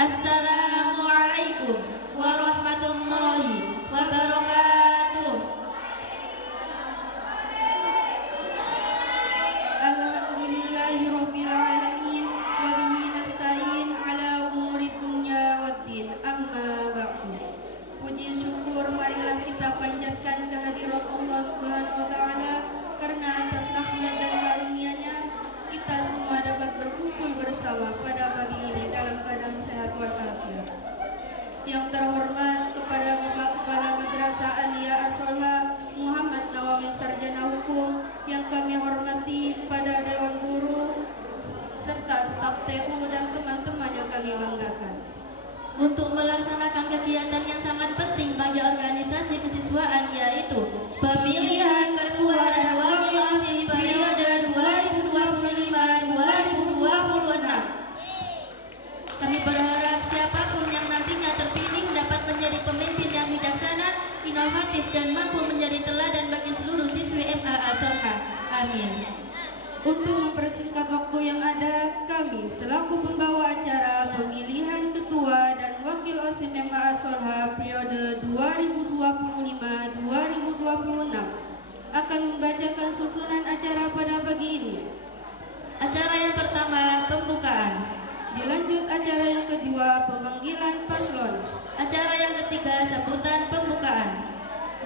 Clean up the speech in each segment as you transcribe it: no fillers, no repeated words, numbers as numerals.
Assalamualaikum warahmatullahi wabarakatuh. Alhamdulillahirabbil alamin wa bihi nasta'in ala umurid dunya waddin. Amma ba'du. Puji syukur marilah kita panjatkan kehadirat Allah Subhanahu wa taala, karena atas rahmat dan karunia-Nya kita semua dapat berkumpul bersama pada pagi ini dalam keadaan sehat walafiat. Yang terhormat kepada Bapak Kepala Madrasah Aliyah As-Solha Muhammad Nawawi Sarjana Hukum, yang kami hormati pada Dewan Guru serta staf TU dan teman-teman yang kami banggakan. Untuk melaksanakan kegiatan yang sangat penting bagi organisasi kesiswaan, yaitu pemilihan ketua dan wakil OSIS periode 2025-2026. Kami berharap siapapun yang nantinya terpilih dapat menjadi pemimpin yang bijaksana, inovatif, dan mampu menjadi teladan bagi seluruh siswi MA As-Solha. Amin. Untuk mempersingkat waktu yang ada, kami selaku pembawa acara pemilihan ketua dan wakil OSIS MA As-Solha periode 2025-2026 akan membacakan susunan acara pada pagi ini. Acara yang pertama, pembukaan. Dilanjut acara yang kedua, pemanggilan paslon. Acara yang ketiga, sambutan pembukaan.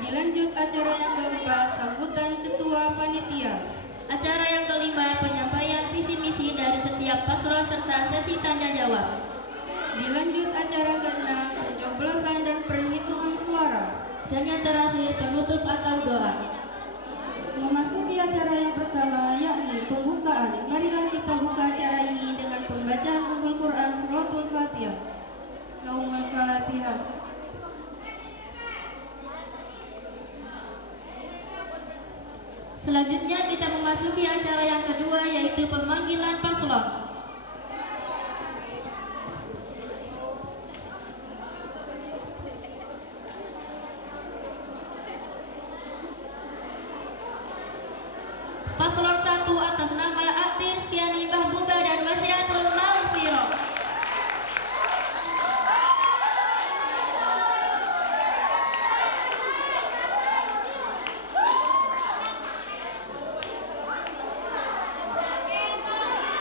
Dilanjut acara yang keempat, sambutan ketua panitia. Acara yang kelima, penyampaian visi misi dari setiap paslon serta sesi tanya jawab. Dilanjut acara keenam, pencoblosan dan perhitungan suara. Dan yang terakhir, penutup atau doa. Memasuki acara yang pertama, yakni pembukaan. Marilah kita buka acara ini dengan pembacaan Ummul Quran Suratul Fatihah. Naumul Fatihah. Selanjutnya kita memasuki acara yang kedua, yaitu pemanggilan paslon. Paslon 1 atas nama Atin Stiani Mahbuba dan Wasiatul Maufiroh.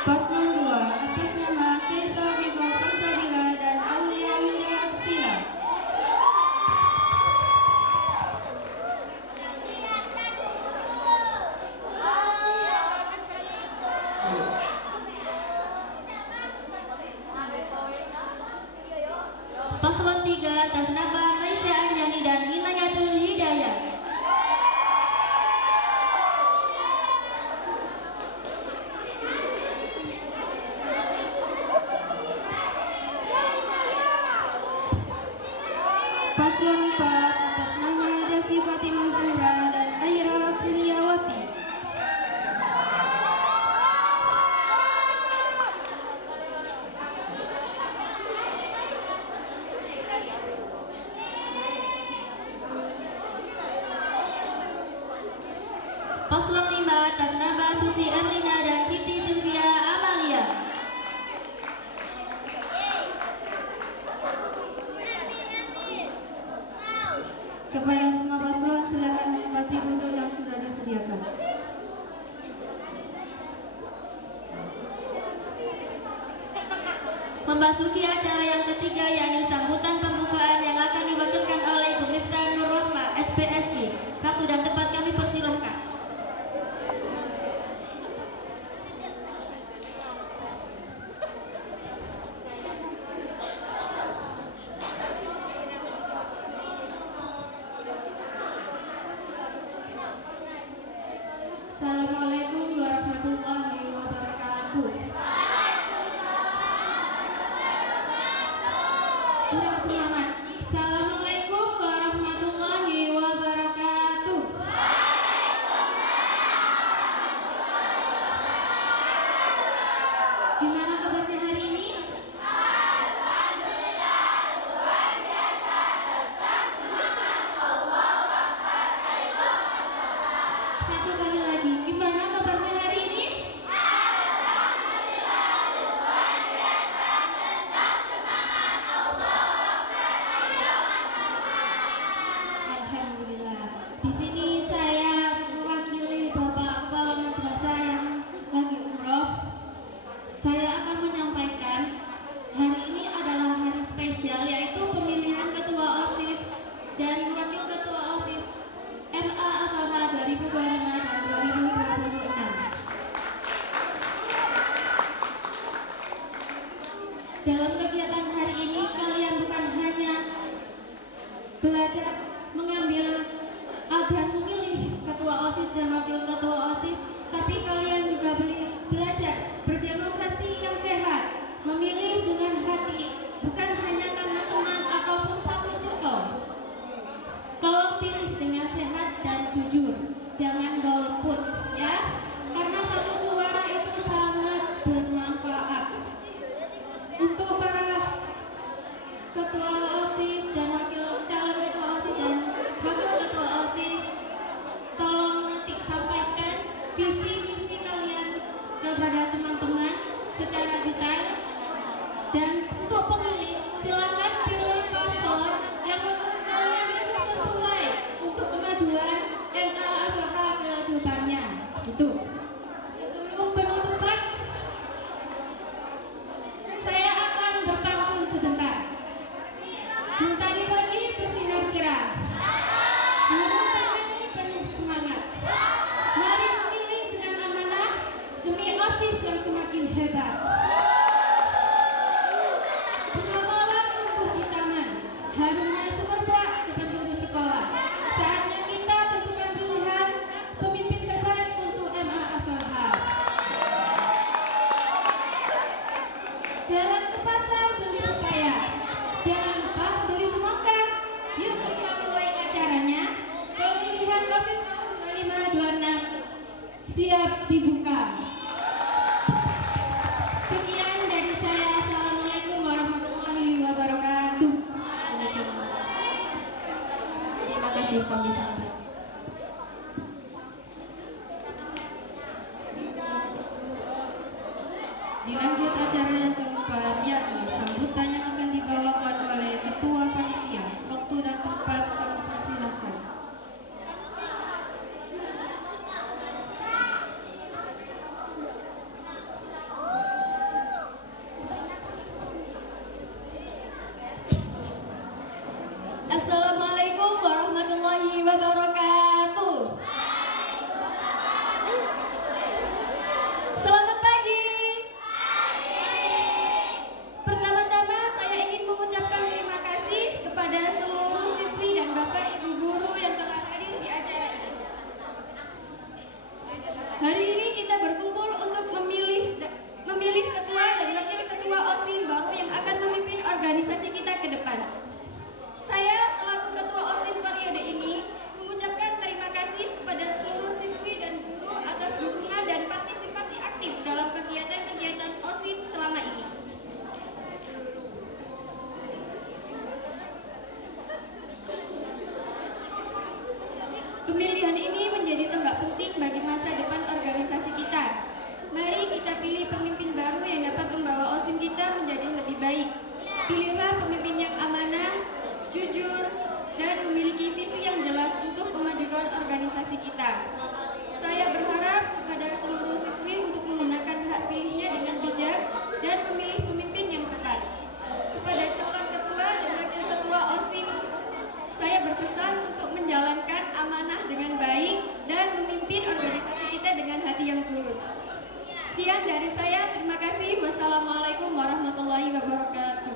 Paslon 2 atas nama Kaisar Bebas Salsabila dan Aulia Winda Sila. Paslon 3 atas nama Maisha Anjani dan Inayatul Hidayah. Paslon 4 atas nama Jasi Fatimah Zahra dan Aira Apriliawati. Paslon 5 atas nama Susi Erlina dan Siti Sylvia Amalia. Kepada semua paslon, silakan menempati duduk yang sudah disediakan. Memasuki acara yang ketiga, yakni sambutan pembukaan yang akan diwakilkan oleh Ibu Miftah Nur Rohmah, SPSI. Waktu dan tempat kami persilahkan. Assalamualaikum warahmatullahi wabarakatuh. Kurang semangat. Assalamualaikum warahmatullahi wabarakatuh. Gimana kabarnya hari ini? Satu kali lagi, gimana kabarnya hari ini? dalam kegiatan hari ini kalian bukan hanya belajar mengambil dan memilih ketua OSIS dan wakil ketua OSIS, tapi kalian juga belajar berdemokrasi yang sehat, memilih dengan hati, bukan hanya karena teman ataupun satu circle. Tolong pilih dengan sehat dan jujur, jangan golput ya, karena satu suara itu sangat bermanfaat. Untuk para ketua OSIS dan calon ketua OSIS dan wakil ketua OSIS, tolong nanti sampaikan visi misi kalian kepada teman-teman secara detail. Dan untuk pemilih, silakan pilih paslon yang menurut kalian itu sesuai untuk kemajuan MA Ashoka ke depannya. Gitu. Sebelum penutupan, saya akan berpantun sebentar. Mentari pagi bersinar cerah, burung bernyanyi penuh semangat. Mari memilih dengan amanah demi OSIS yang semakin hebat. Bunga mawar tumbuh di taman, harumnya semerbak ke penjuru sekolah. Saatnya kita tentukan pilihan pemimpin terbaik untuk MA Ashoka. Jalan ke pasar beli pepaya, jangan lupa beli semangka. Yuk kita mulai acaranya. Pemilihan OSIS tahun 2526 siap dibuka. Sekian dari saya. Assalamualaikum warahmatullahi wabarakatuh. Terima kasih kami sahabat. Dilanjut acara yang keempat, yakni sambutan yang akan dibawakan oleh Ketua Panitia. Waktu dan tempat kami persilahkan. Assalamualaikum warahmatullahi wabarakatuh. Selamat pagi. Pertama-tama saya ingin mengucapkan terima kasih kepada seluruh siswi dan Bapak Ibu guru yang telah hadir di acara ini. Hari ini kita berkumpul untuk memilih ketua dan wakil ketua OSIS baru yang akan memimpin organisasi kita ke depan. Saya selaku ketua OSIS periode ini mengucapkan terima kasih kepada seluruh siswi dan guru atas dukungan dan partisipasi aktif dalam kegiatan-kegiatan OSIS selama ini. Pemilihan ini menjadi tonggak penting bagi masa depan organisasi kita. Mari kita pilih pemimpin baru yang dapat membawa OSIS kita menjadi lebih baik. Pilihlah pemimpin yang amanah, jujur, dan memiliki visi yang jelas untuk memajukan organisasi kita. Saya berharap kepada seluruh siswi untuk menggunakan hak pilihnya dengan bijak dan memilih pemimpin yang tepat. Kepada calon ketua dan wakil ketua OSIS, saya berpesan untuk menjalankan amanah dengan baik dan memimpin organisasi kita dengan hati yang tulus. Sekian dari saya, terima kasih. Wassalamualaikum warahmatullahi wabarakatuh.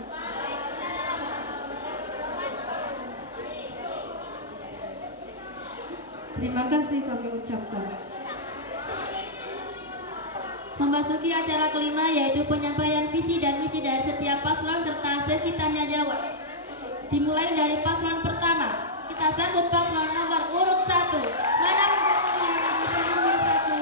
Terima kasih kami ucapkan. Memasuki acara kelima yaitu penyampaian visi dan misi dari setiap paslon serta sesi tanya jawab. Dimulai dari paslon pertama. Kita sambut paslon nomor urut 1. Mana pendukungnya? Paslon nomor 1.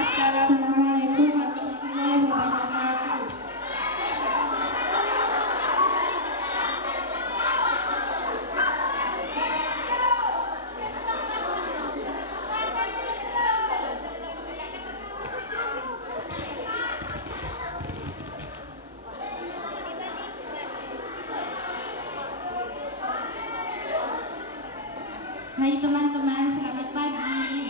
Assalamualaikum warahmatullahi wabarakatuh. Hai teman-teman, selamat pagi.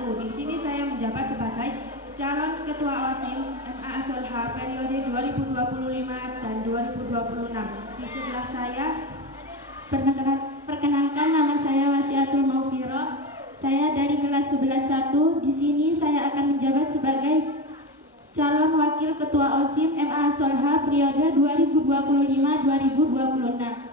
Di sini saya menjabat sebagai calon Ketua OSIM MA Solha periode 2025 dan 2026. Di sebelah saya Perkenalkan, nama saya Wasiatul Maufiro. Saya dari kelas 11-1. Di sini saya akan menjabat sebagai calon wakil ketua OSIM MA Solha periode 2025-2026.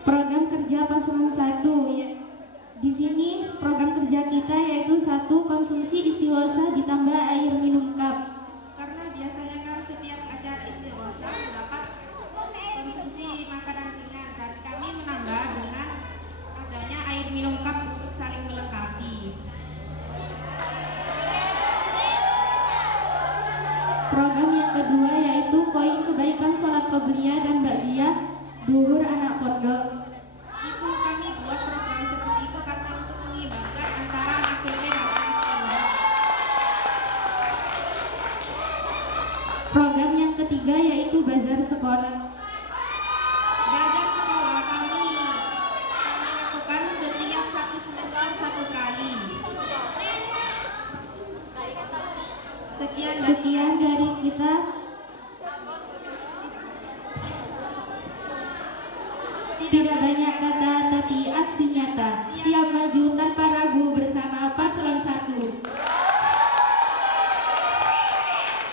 Program kerja paslon 1 ya. Di sini program kerja kita yaitu 1. Konsumsi istighosah ditambah air minum cup. Karena biasanya kan setiap acara istighosah terdapat konsumsi makanan ringan dan kami menambah dengan adanya air minum cup untuk saling melengkapi. Program yang kedua yaitu koin kebaikan sholat qobliyah dan ba'diyah duhur anak pondok. Itu kami buat program seperti itu karena untuk mengimbangkan antara anak PP dan anak pondok. Program yang ketiga yaitu bazar sekolah. Bazar sekolah kami lakukan setiap 1 semester 1 kali. Sekian dari kita. Tidak banyak kata tapi aksi nyata. Siap maju tanpa ragu bersama paslon 1.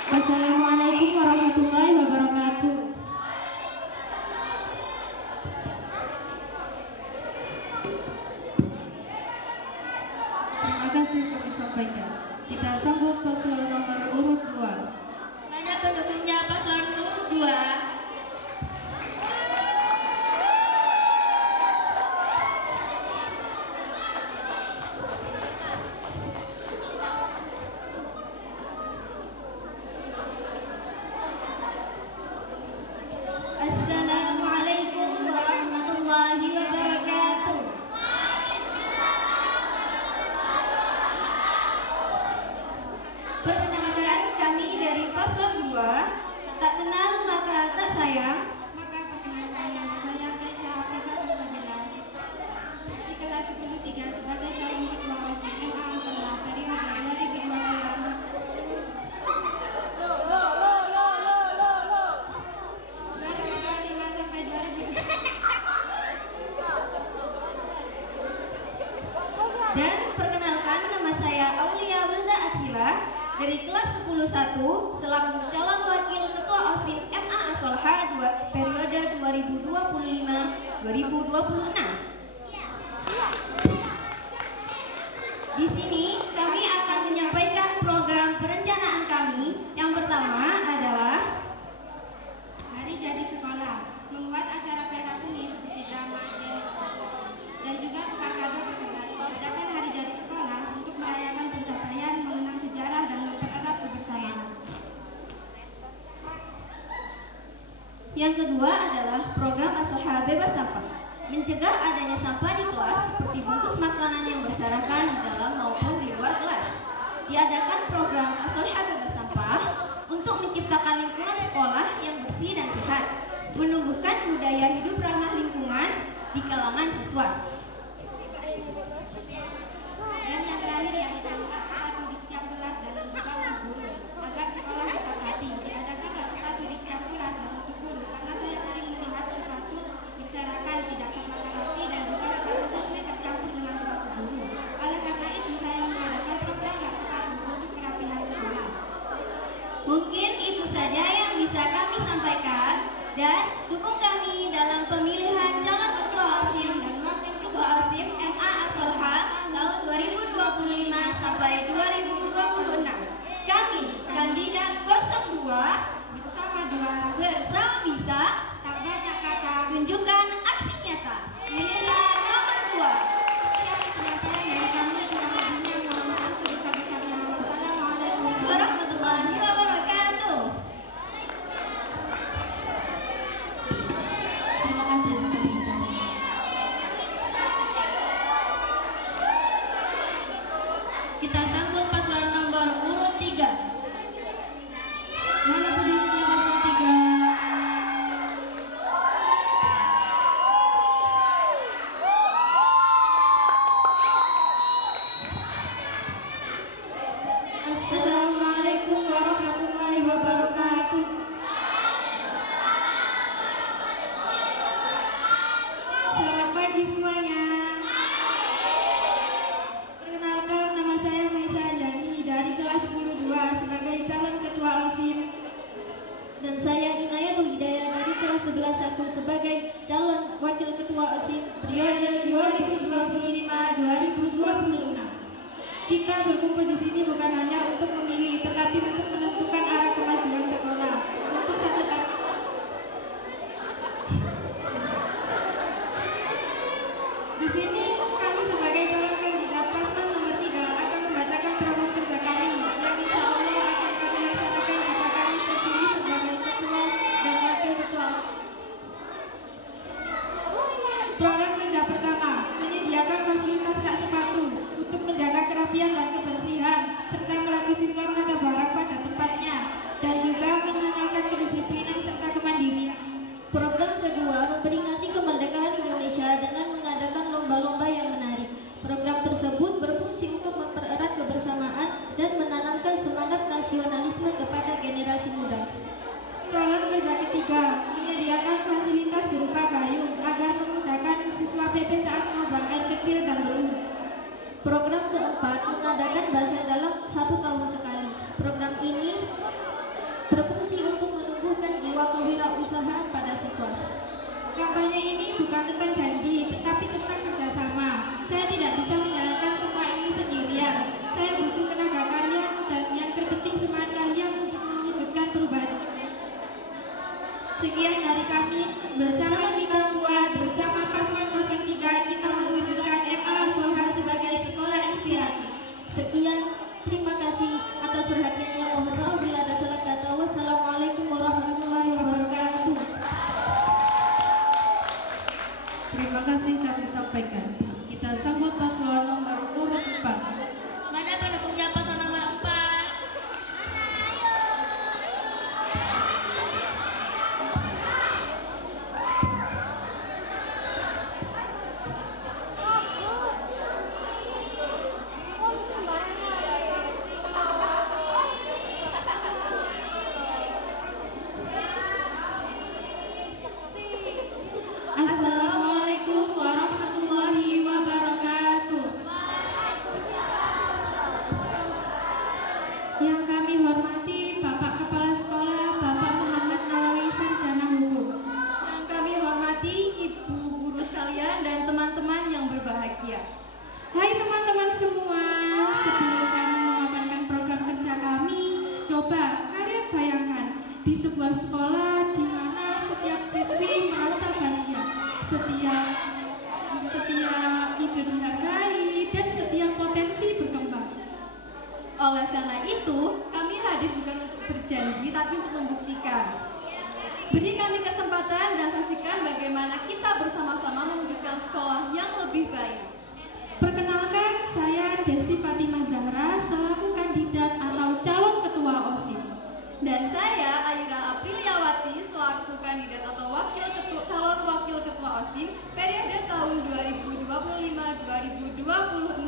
Wassalamualaikum warahmatullahi wabarakatuh. Terima kasih kami sampaikan. Kita sambut paslon nomor urut 2. Mana pendukungnya paslon urut 2? Assalamualaikum warahmatullahi wabarakatuh. Perkenalkan, kami dari paslon 2. Tak kenal maka tak sayang. Maka perkenalkan, nama saya Keisha Afifah Salsabila di kelas 10-3 sebagai calon ketua OSIM MA Solha periode 2025 sampai 2000. Dan perkenalkan, nama saya Aulia Wilda Acila dari kelas 10-1 selaku calon wakil ketua OSIM MA Solha periode 2025-2026. Di sini kami akan menyampaikan program perencanaan kami. Yang pertama adalah Hari jadi sekolah, membuat acara pentas seni seperti drama dan juga tukar kado berkelas. Diadakan hari jadi sekolah untuk merayakan pencapaian, mengenang sejarah dan mempererat kebersamaan. Yang kedua adalah program As-Solha Bebas Sampah, mencegah adanya sampah di kelas seperti bungkus makanan yang berserakan di dalam maupun di luar kelas. Diadakan program As-Solha Bebas Sampah untuk menciptakan lingkungan sekolah yang bersih dan sehat, menumbuhkan budaya hidup ramah lingkungan di kalangan siswa. Dan yang terakhir yaitu rak sepatu di setiap kelas dan membuka untuk guru agar sekolah tetap rapi. Diadakan rak sepatu di setiap kelas dan untuk guru karena saya sering melihat sepatu berserakan tidak tertata rapi dan juga sepatu siswi tercampur dengan sepatu guru. Oleh karena itu saya mengadakan program rak sepatu untuk kerapihan sekolah. Mungkin itu saja yang bisa kami sampaikan, dan dukung kami dalam pemilihan calon ketua OSIM dan wakil ketua OSIM MA Solha tahun 2025 sampai 2026. Kami kandidat 02 bersama bisa Tak banyak kata. tunjukkan aksi nyata. Pilihlah nomor 2. Sekian penyampaian dari kami. Dan saya Inayatul Hidayah dari kelas 11 1 sebagai calon wakil ketua OSIS periode 2025-2026. Kita berkumpul di sini bukan hanya untuk memilih, tetapi untuk menentukan arah kemajuan sekolah. Untuk satu tahun. Di sini kami sebagai calon kandidat paslon nomor 3 akan membacakan program kerja kami yang insya Allah akan kami laksanakan jika kami terpilih sebagai ketua dan wakil ketua. Program kerja pertama, menyediakan fasilitas hak sepatu untuk menjaga kerapian dan kebersihan, serta melatih siswa menata barang pada tempatnya, dan juga menanamkan kedisiplinan serta kemandirian. Program kedua memperingati kemerdekaan Indonesia dengan mengadakan lomba-lomba yang menarik. Program tersebut berfungsi untuk mempererat kebersamaan dan menanamkan semangat nasionalisme kepada generasi muda. Program kerja ketiga, menyediakan fasilitas berupa gayung agar memudahkan siswa PP saat membuang air kecil dan berun. Program keempat mengadakan bahasa dalam 1 tahun sekali. Program ini berfungsi untuk menumbuhkan jiwa kewirausahaan pada siswa. Kampanye ini bukan tentang janji, tetapi tentang kerjasama. Saya tidak bisa menjalankan semua ini sendirian. Saya butuh tenaga kalian dan yang terpenting semangat kalian untuk mewujudkan perubahan. Sekian dari kami, bersama kita kuat, bersama paslon 03 kita mewujudkan MA Soha sebagai sekolah inspiratif. Sekian, terima kasih atas perhatiannya. Mohon maaf bila ada salah kata. Wassalamualaikum warahmatullahi wabarakatuh. Terima kasih kami sampaikan. Kita sambut paslon nomor urut 4. Mana pendukungnya paslon nomor 4? Assalamualaikum warahmatullahi wabarakatuh. Yang kami hormati Bapak Kepala Sekolah Bapak Muhammad Nawawi Sarjana Hukum. Yang kami hormati Ibu Guru sekalian dan teman-teman yang berbahagia. Hai teman-teman semua, sebelum kami memaparkan program kerja kami, coba kalian bayangkan di sebuah sekolah di mana setiap siswi merasa bahagia, setiap ide dihargai, dan setiap potensi berkembang. Oleh karena itu, kami hadir bukan untuk berjanji tapi untuk membuktikan. Beri kami kesempatan dan saksikan bagaimana kita bersama-sama mewujudkan sekolah yang lebih baik. Perkenalkan, saya Desi Fatimah Zahra selaku kandidat atau calon ketua OSIS. Dan saya Aira Apriliawati selaku kandidat atau calon wakil ketua OSIS periode tahun 2025-2026.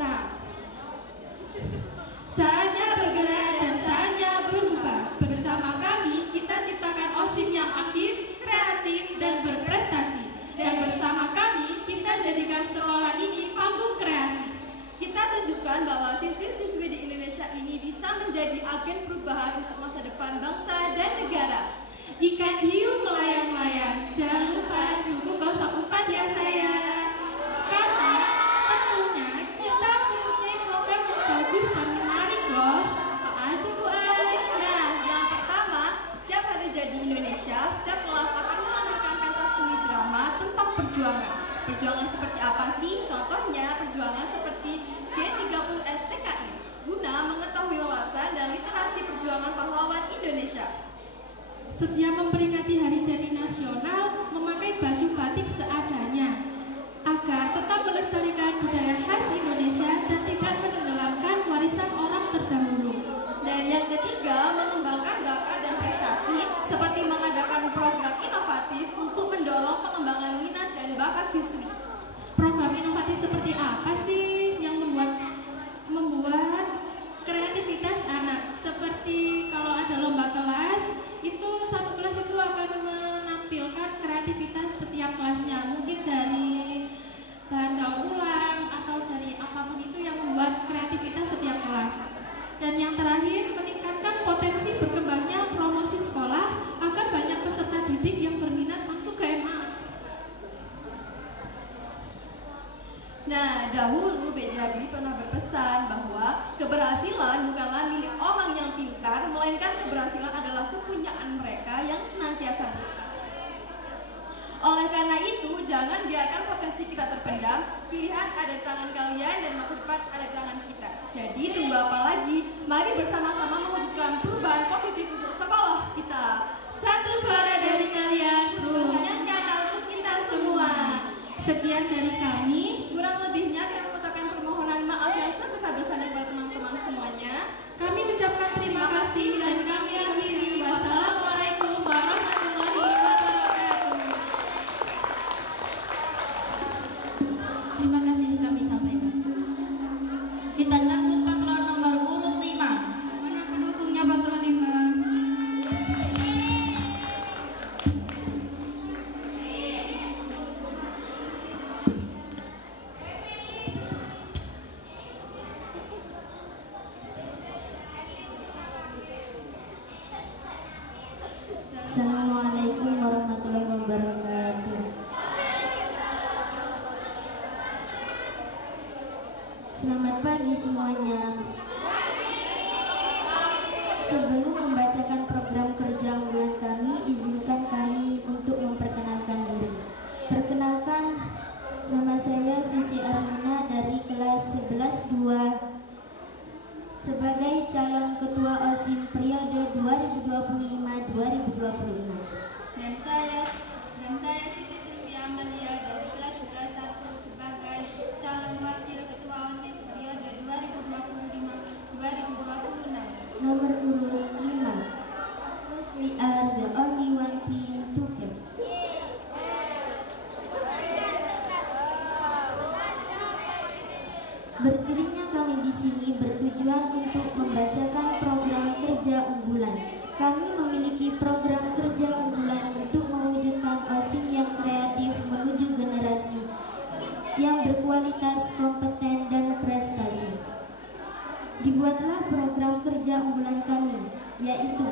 Saatnya bergerak dan saatnya berubah. Bersama kami, kita ciptakan OSIS yang aktif, kreatif, dan berprestasi. Dan bersama kami, kita jadikan sekolah ini panggung kreasi. Kita tunjukkan bahwa siswi-siswi di Indonesia ini bisa menjadi agen perubahan untuk masa depan bangsa dan negara. Ikan hiu melayang-layang, jangan lupa dukung 04 ya sayang. Karena tentunya kita mempunyai program yang bagus dan menarik loh. Apa aja tuh Ay? Nah, yang pertama, setiap hari jadi Indonesia, setiap kelas akan menampilkan pentas seni drama tentang perjuangan. Perjuangan seperti apa sih? Contohnya, perjuangan seperti G30S TKI, guna mengetahui wawasan dan literasi perjuangan pahlawan Indonesia. Setiap memperingati Hari Jadi Nasional, memakai baju batik seadanya agar tetap melestarikan budaya khas Indonesia dan tidak menenggelamkan warisan orang terdahulu. Dan yang ketiga, mengembangkan bakat dan prestasi seperti mengadakan program inovatif untuk mendorong pengembangan minat dan bakat siswi. Program inovatif seperti apa sih yang membuat kreativitas anak? Seperti kalau ada lomba kelas, itu satu kelas itu akan menampilkan kreativitas setiap kelasnya, mungkin dari bahan daur ulang atau dari apapun itu yang membuat kreativitas setiap kelas. Dan yang terakhir, meningkatkan potensi berkembangnya promosi sekolah agar Nah, dahulu B.J. Habibie pernah berpesan bahwa keberhasilan bukanlah milik orang yang pintar, melainkan keberhasilan adalah kepunyaan mereka yang senantiasa berusaha. Oleh karena itu, jangan biarkan potensi kita terpendam. Pilihan ada di tangan kalian dan masa depan ada di tangan kita. Jadi tunggu apa lagi? Mari bersama-sama mewujudkan perubahan positif untuk sekolah kita. Satu suara dari kalian, perubahan nyata untuk kita semua. Sekian dari kami. Kurang lebihnya kami mengucapkan permohonan maaf yang sebesar-besarnya kepada teman-teman semuanya. Kami ucapkan terima kasih dan kami akhiri. Wassalamualaikum warahmatullahi wabarakatuh. Terima kasih kami sampaikan. Kita sambut paslon nomor urut 5. Mana pendukungnya paslon 5? Assalamualaikum warahmatullahi wabarakatuh. Selamat pagi semuanya. Sebelum membacakan program kerja unggulan kami, izinkan kami untuk memperkenalkan diri. Perkenalkan, nama saya Sisi Arlina dari kelas 11-2 sebagai calon ketua OSIS periode 2025-2025. Dan saya Siti Sylvia Amalia dari kelas 11-1 sebagai calon wakil ketua OSIS periode 2025-2026. Nomor urut 5. Because we are the only one team together. Berdirinya kami di sini bertujuan untuk membacakan program kerja unggulan. Kami memiliki program kerja unggulan untuk mewujudkan OSIS yang kreatif menuju generasi yang berkualitas, kompeten, dan prestasi. Dibuatlah program kerja unggulan kami, yaitu: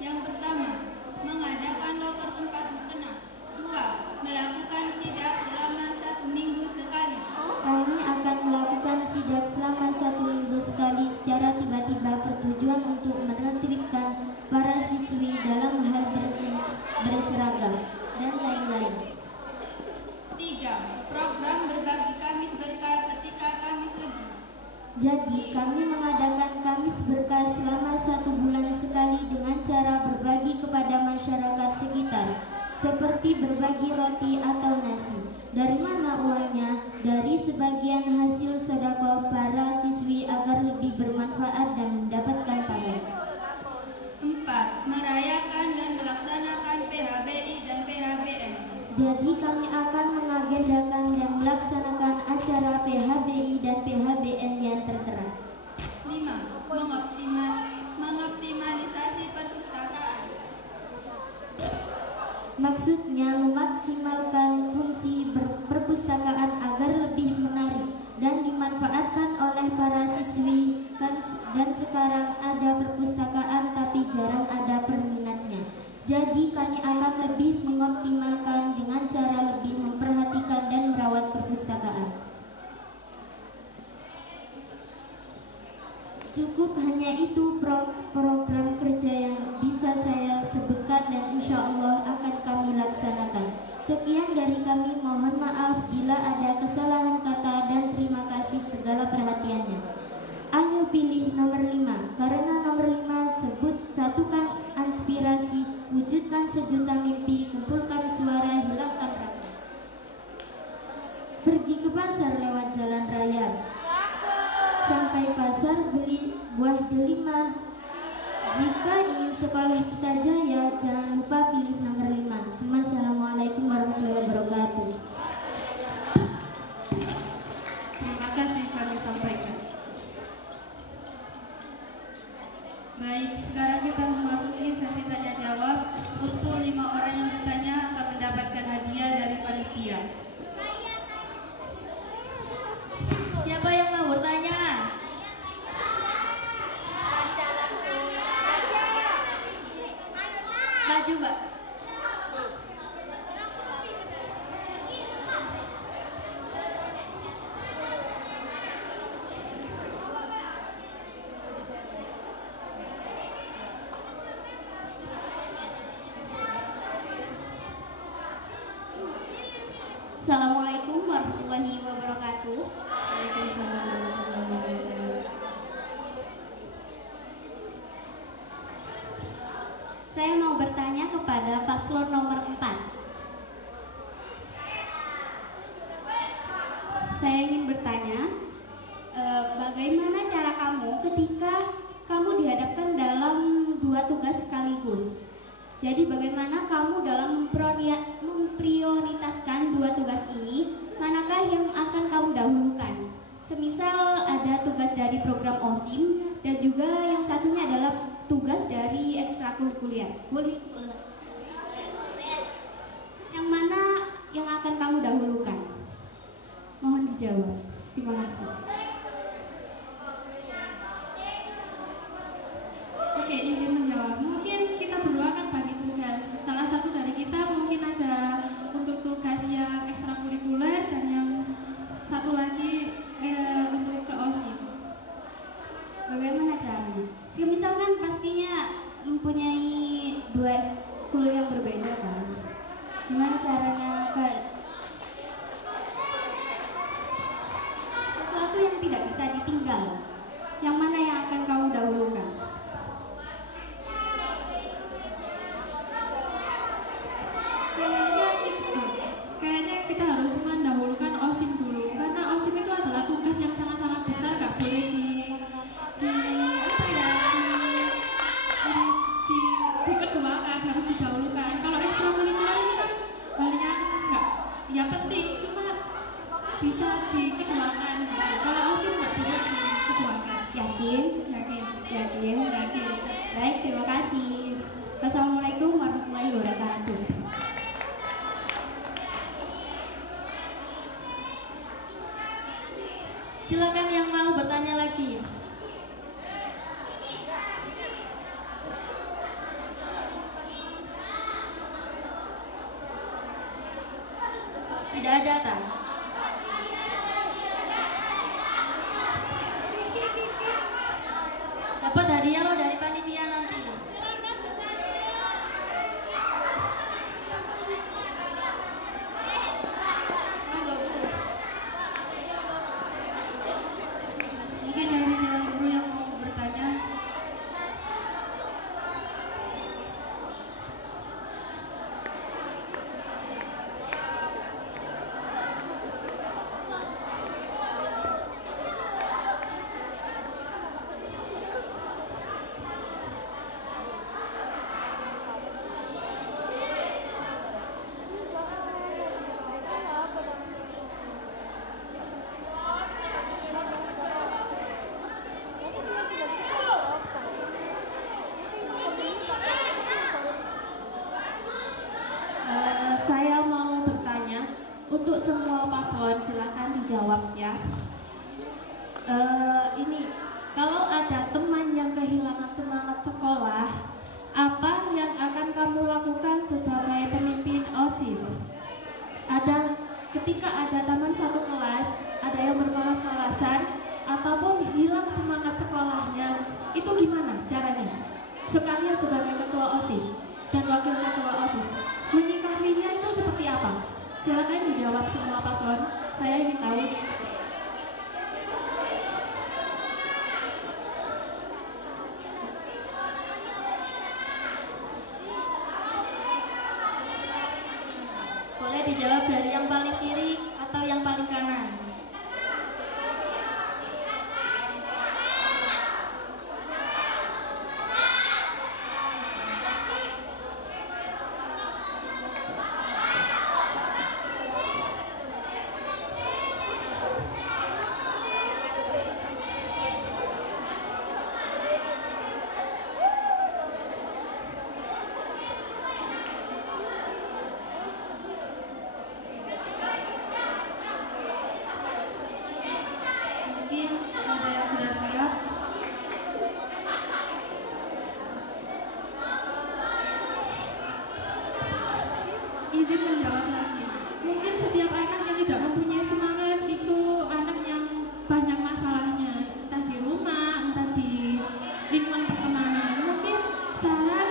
Yang pertama, mengadakan loker tempat mukena. 2. Melakukan sidak selama 1 minggu sekali. kami akan melakukan sidak selama 1 minggu sekali secara tiba-tiba bertujuan untuk menertibkan para siswi dalam hal berseragam dan lain-lain. 3. Program berbagi Kamis berkah ketika Kamis Legi. Jadi kami mengadakan Kamis Berkah selama 1 bulan sekali dengan cara berbagi kepada masyarakat sekitar, seperti berbagi roti atau nasi. Dari mana uangnya? Dari sebagian hasil sedekah para siswi agar lebih bermanfaat dan mendapatkan pahala. 4. Merayakan dan melaksanakan PHBI dan PHBN. Jadi kami akan mengagendakan dan melaksanakan acara PHBI dan PHBN yang tertera. 5. Mengoptimalisasi perpustakaan. Maksudnya memaksimalkan fungsi perpustakaan agar lebih menarik dan dimanfaatkan oleh para siswi. Dan sekarang ada perpustakaan tapi jarang ada peminatnya. Jadi kami akan lebih mengoptimalkan dengan cara lebih memperhatikan dan merawat perpustakaan. Cukup hanya itu program kerja yang bisa saya sebutkan dan insya Allah akan kami laksanakan. Sekian dari kami, mohon maaf bila ada kesalahan kata dan terima kasih segala perhatiannya. Ayo pilih nomor 5, karena nomor 5 sebut satukan aspirasi, wujudkan sejuta mimpi, kumpulkan suara, hilangkan ragu. Pergi ke pasar lewat jalan raya. Sampai pasar beli buah delima. Jika ingin sekolah kita jaya, jangan lupa pilih nomor 5. Assalamualaikum warahmatullahi wabarakatuh. Terima kasih kami sampaikan. Baik, sekarang kita memasuki sesi tanya jawab. Untuk 5 orang yang bertanya akan mendapatkan hadiah dari panitia. Siapa yang mau bertanya? Maju, Mbak. Saya mau bertanya kepada paslon nomor 4. Saya ingin bertanya, bagaimana cara kamu ketika kamu dihadapkan dalam 2 tugas sekaligus? Jadi bagaimana kamu dalam memprioritaskan 2 tugas ini, manakah yang akan kamu dahulukan? Semisal ada tugas dari program OSIM dan juga yang satunya adalah tugas dari ekstrakurikuler. Yang mana yang akan kamu dahulukan? Mohon dijawab. Terima kasih. Oke, izin menjawab. Mungkin kita berdua akan bagi tugas. Salah satu dari kita mungkin ada untuk tugas yang ekstrakurikuler dan yang satu lagi untuk ke OSIM. Bagaimana caranya? Misalkan pastinya mempunyai 2 ekskul yang berbeda kan? Gimana caranya sesuatu yang tidak bisa ditinggal? Yang mana yang akan kamu dahulukan? Kayaknya kita harus mendahulukan OSIM dulu, karena OSIM itu adalah tugas yang sangat-sangat besar, nggak boleh dikeduakan, harus didahulukan. Kalau ekstrakurikuler ini kan halnya nggak, ya penting, cuma bisa dikeduakan. Kalau OSIM nggak boleh dikeduakan. Yakin? Yakin. Yakin? Yakin. Baik, terima kasih. Wassalamualaikum warahmatullahi wabarakatuh. Silakan yang mau bertanya lagi. Tidak ada, tak? Dapat hadiah lo dari panitia nanti. Mungkin dari Dewan Guru yang mau bertanya. Saya mau bertanya untuk semua paslon, silakan dijawab ya. Ini kalau ada teman yang kehilangan semangat sekolah, apa yang akan kamu lakukan sebagai pemimpin OSIS? Ketika ada teman satu kelas, ada yang bermalas-malasan ataupun hilang semangat sekolahnya, itu gimana caranya? Sekalian sebagai ketua OSIS dan wakil ketua OSIS, menyikapinya itu seperti apa? Silakan dijawab semua paslon. Saya ingin tahu. Boleh dijawab dari yang paling kiri atau yang paling kanan. Mungkin ada yang sudah siap. Izin menjawab lagi. Mungkin setiap anak yang tidak mempunyai semangat itu anak yang banyak masalahnya, entah di rumah, entah di lingkungan pertemanan. Mungkin saran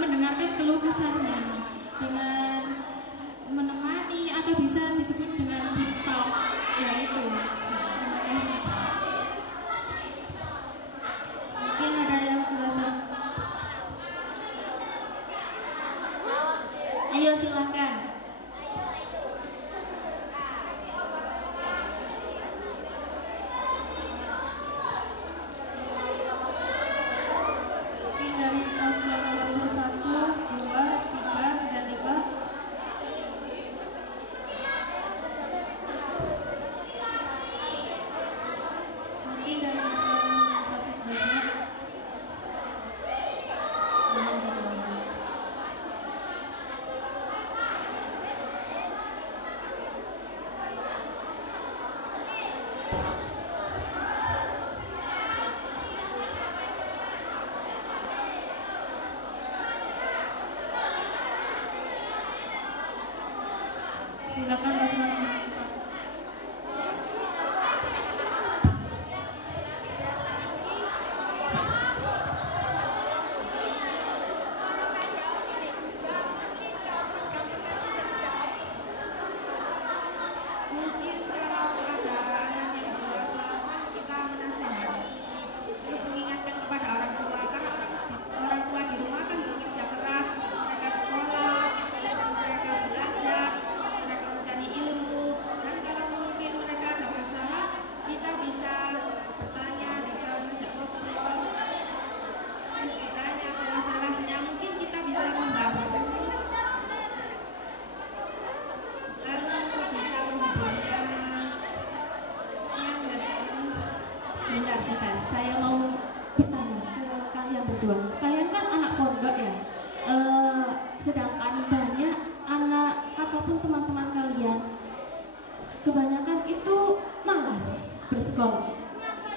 mendengarkan keluh kesahnya dengan menemani atau bisa disebut dengan deep talk, ya itu. Terima kasih. Mungkin kalau ada anak yang dewasa, kita menasehati, terus mengingatkan kepada orang tua, karena orang tua di rumah kan bekerja keras untuk mereka sekolah, mereka belajar, mereka mencari ilmu, dan kalau mungkin mereka ada masalah, kita bisa bertanya, bisa mengajak ngobrol, terus ditanya apa masalahnya, mungkin kita bisa membantu. Sebentar, saya mau bertanya ke kalian berdua. Kalian kan anak pondok ya, sedangkan banyak anak ataupun teman-teman kalian kebanyakan itu malas bersekolah.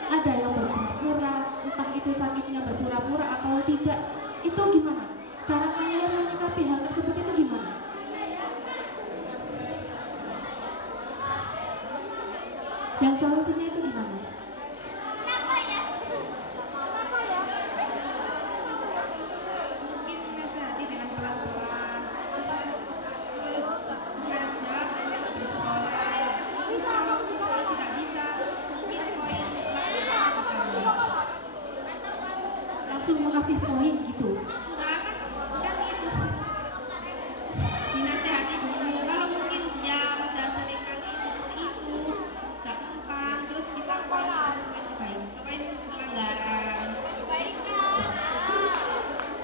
Ada yang berpura-pura, entah itu sakitnya berpura-pura atau tidak. Itu gimana? Cara kalian menyikapi hal tersebut itu gimana? Dan solusinya itu gimana? Mungkin menasehati dengan pelan-pelan, terus mengajak bersekolah, terus kalau misalnya tidak bisa, mungkin poin Langsung mengasih poin gitu. kan itu sih. Dinasehati dulu, kalau mungkin dia udah sering kali seperti itu, nggak mempan, terus kita poin pelanggaran.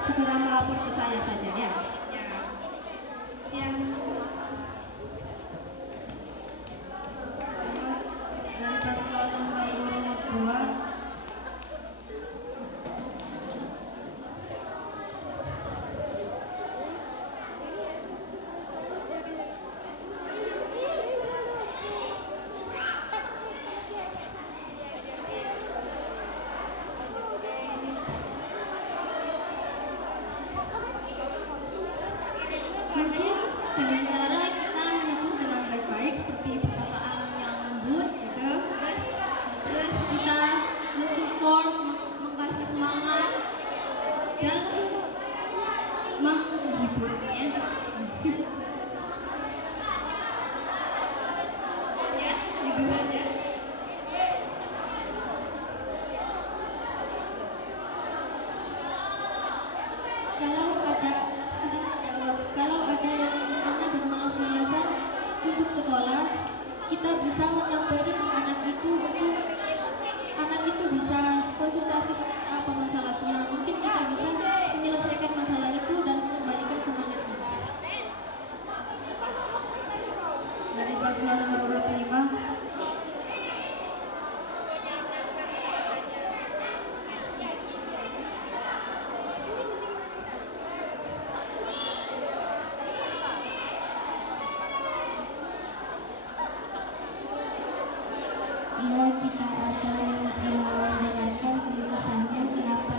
Segera melapor ke saya saja ya. Yang dari paslon nomor urut 2. Mungkin dengan cara kita menegur dengan baik-baik seperti perkataan yang lembut gitu, terus kita mensupport, mengkasih semangat dan menghiburnya. Ya, gitu saja. Kalau ada yang hanya bermalas-malasan untuk sekolah, kita bisa menyamperin ke anak itu untuk anak itu bisa konsultasi ke kita apa masalahnya. Mungkin kita bisa menyelesaikan masalah itu dan mengembalikan semangatnya. Dari paslon nomor urut 5. Ya, kita akan mendengarkan kelukesannya kenapa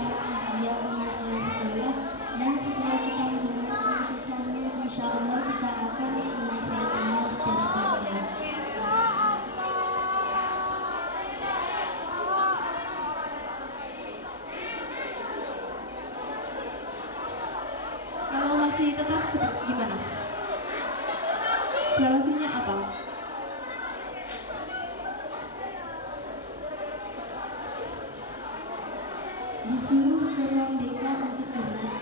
dia masalah sekolah, dan setelah kita mendengar kelukesannya, insya Allah kita akan menasihatinya secara baik. Kalau masih tetap seperti gimana? Solusinya apa? Disuruh ke ruang BK untuk curhat.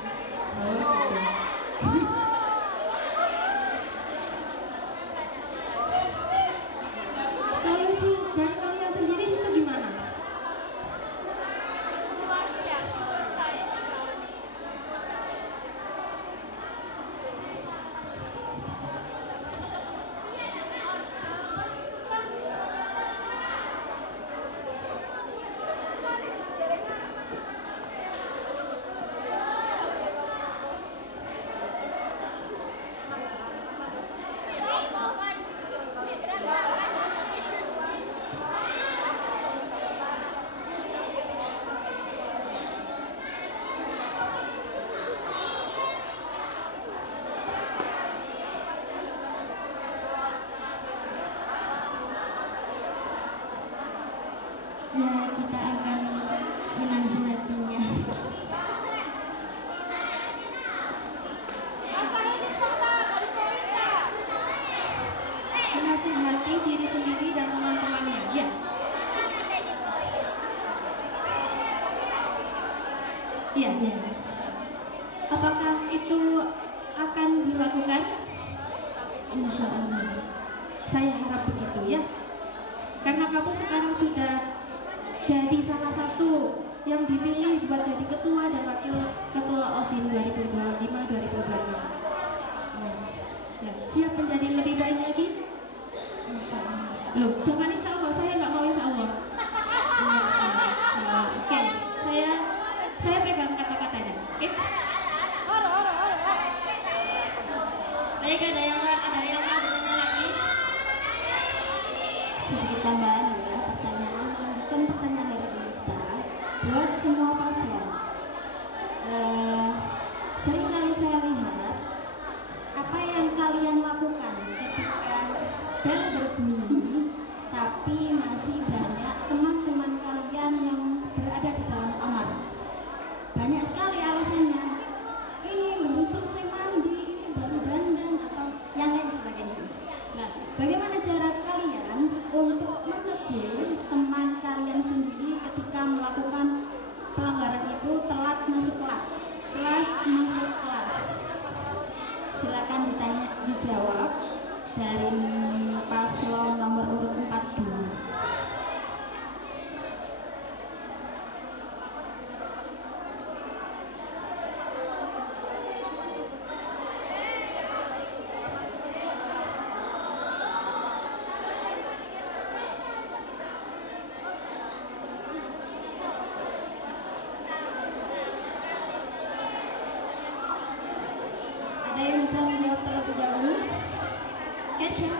Solusi dari kalian sendiri itu gimana? Ya, kita akan menasihatinya. Menasihati diri sendiri dan teman-temannya. Ya. Iya. Ya. Apakah itu akan dilakukan? Insya Allah. Saya harap begitu ya. Karena kamu sekarang sudah jadi salah satu yang dipilih buat jadi ketua dan wakil ketua OSIS 2025-2026. Ya, siap menjadi lebih baik lagi? Insya Allah. Loh, jangan insya Allah, saya nggak mau insya Allah. Oke, saya pegang kata-katanya. Oke? Baik, ada yang mau bertanya lagi? Sedikit tambahan ya, lanjutkan pertanyaan dari Miftah buat semua paslon. Sering kali saya lihat apa yang kalian lakukan ketika bel berbunyi, tapi masih banyak teman-teman kalian yang berada di dalam kamar. Banyak sekali alasannya. Ini baru selesai mandi, ini baru dandan atau yang lain sebagainya. Nah, bagaimana cara kalian untuk menegur teman kalian sendiri ketika melakukan pelanggaran itu telat masuk kelas? Silakan dijawab dari paslon nomor urut 4 dulu. Ada yang bisa menjawab terlebih dahulu? Kesha.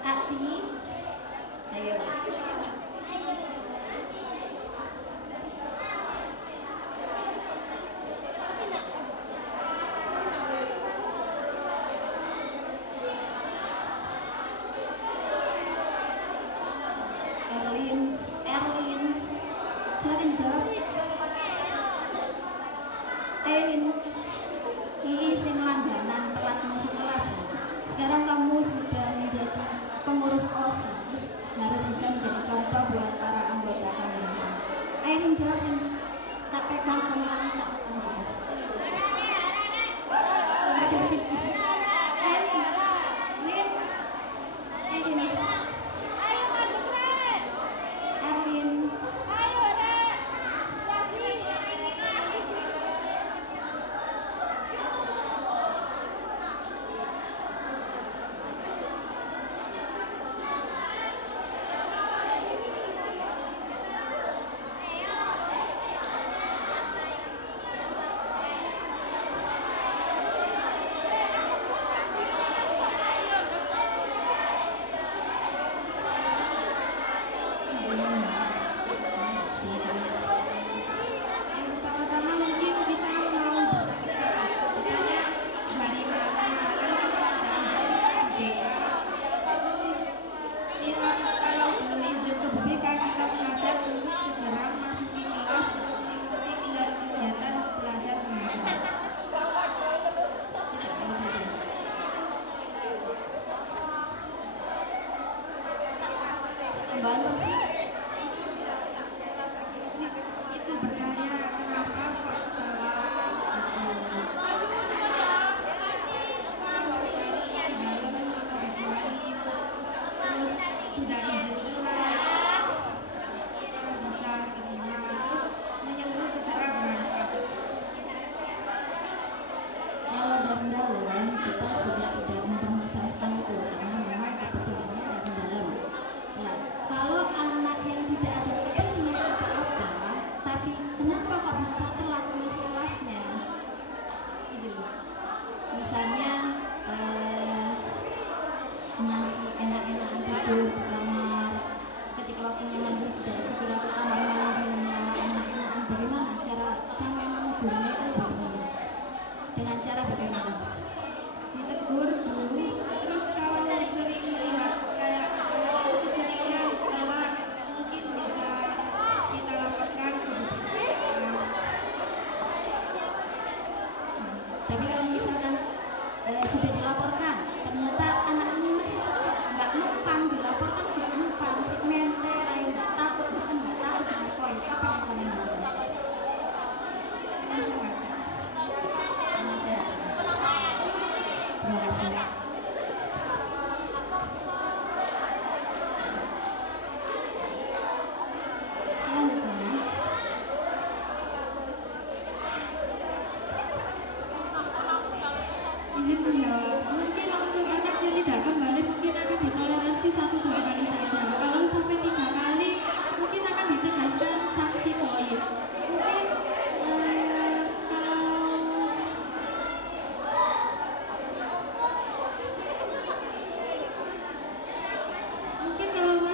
Ati. Ayo. Erlin. Silakan jawab. Erin, ini sing langganan telat masuk kelas. Sekarang kamu sudah menjadi pengurus OSIS, harus bisa menjadi contoh buat para anggota kami. Erin jawab ini. Tak pegang kamu tak pegang juga. Tambahan sih itu bertanya kenapa kok terus sudah izin pulang bisa terima terus menyuruh segera berangkat. Kalau dari dalam kita sudah tidak mempermasalahkan itu karena memang kepentingannya dari dalam. Ya, kalau anak yang tidak ada kepentingan apa-apa, tapi kenapa kok bisa telat masuk kelasnya? Gitu. Misalnya masih enak-enakan tidur di kamar, ketika waktunya mandi tidak segera ke kamar mandi, malah enak-enakan. Bagaimana cara sampai menegurnya itu bagaimana? Dengan cara bagaimana? Ditegur dulu, terus kalau sering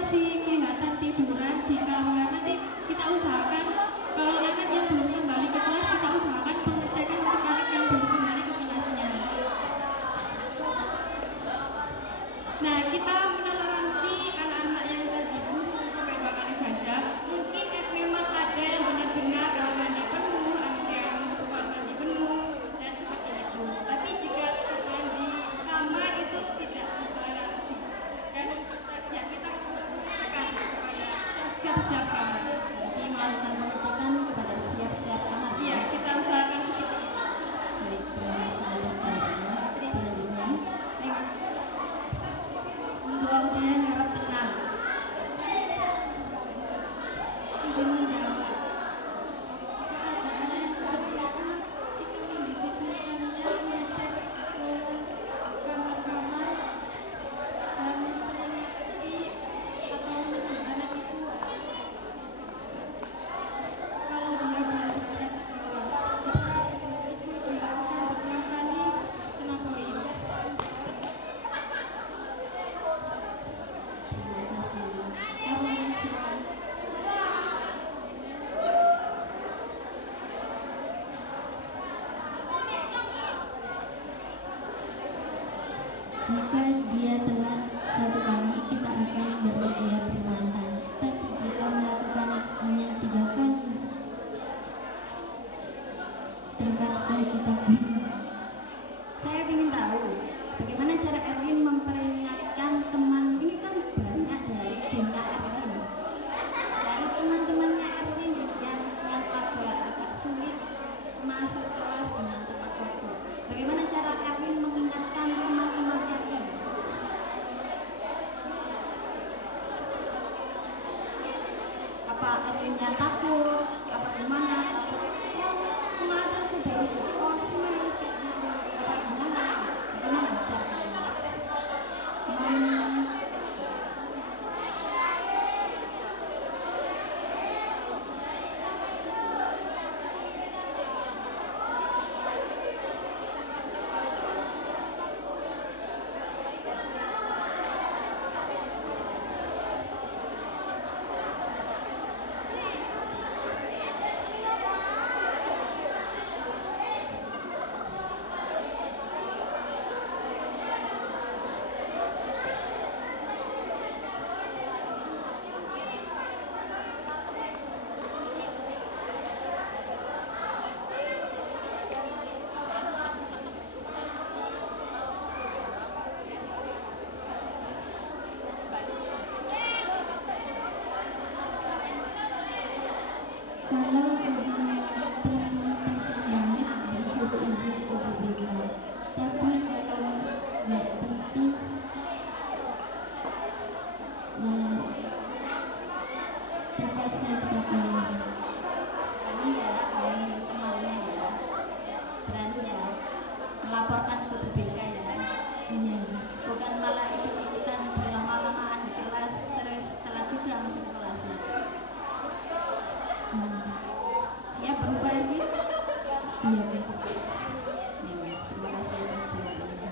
masih kelihatan tiduran di kamar, nanti kita usahakan kalau anak yang belum kembali ke kelas, kita usahakan pengecekan untuk anak yang belum kembali ke kelasnya. Nah, kita menoleransi anak-anak yang tadi itu sampai 2 kali saja. Mungkin memang ada yang benar-benar kamar mandi penuh, ada yang kamar mandi penuh, dan seperti itu. Tapi jika tiduran di kamar itu tidak toleransi. Dan ya, kita mengatakan kepada setiap kamar. Berarti melakukan pengecekan kepada setiap kamar. Iya, kita usahakan seperti itu. Baik, terima kasih atas jawabannya. Selanjutnya, Terima kasih. Untuk audien harap tenang. Izin menjawab. Keadaan yang seperti itu, kita mendisiplinkannya, mengecek ke kamar-kamar dan memperingati atau menegur anak itu kalau dia belum berangkat sekolah. Jika itu dilakukan berulang kali, kena poin. terima kasih. Erwin, silakan. Jika dia telat 1 kali, kita akan beri dia peringatan. Tapi jika melakukan yang 3 kali, terpaksa kita Saya ingin tahu bagaimana cara Erwin memperingatkan teman. Ini kan banyak dari gengnya Erwin, dari teman-temannya Erwin yang agak sulit masuk kelas dengan tepat waktu. Bagaimana cara Erwin mengingatkan teman-teman Erwin? Apa Erwinnya takut? Apa gimana? Takut? Mengapa sih baru jadi OSIS kayak gitu? Apa gimana? Bagaimana caranya? Kalau izin penting-penting banget, disuruh izin itu berbeda. Tapi kalau nggak penting, ya terpaksa kita paham. Ini ya, ini temannya ya, berani ya, melaporkan ke BPK ya. Iya. Bukan malah ikut-ikutan berlama-lamaan di kelas, terus salah juga masuk ke kelasnya. Siap berubah ini? Siap. Ya mas, terima kasih atas jawabannya.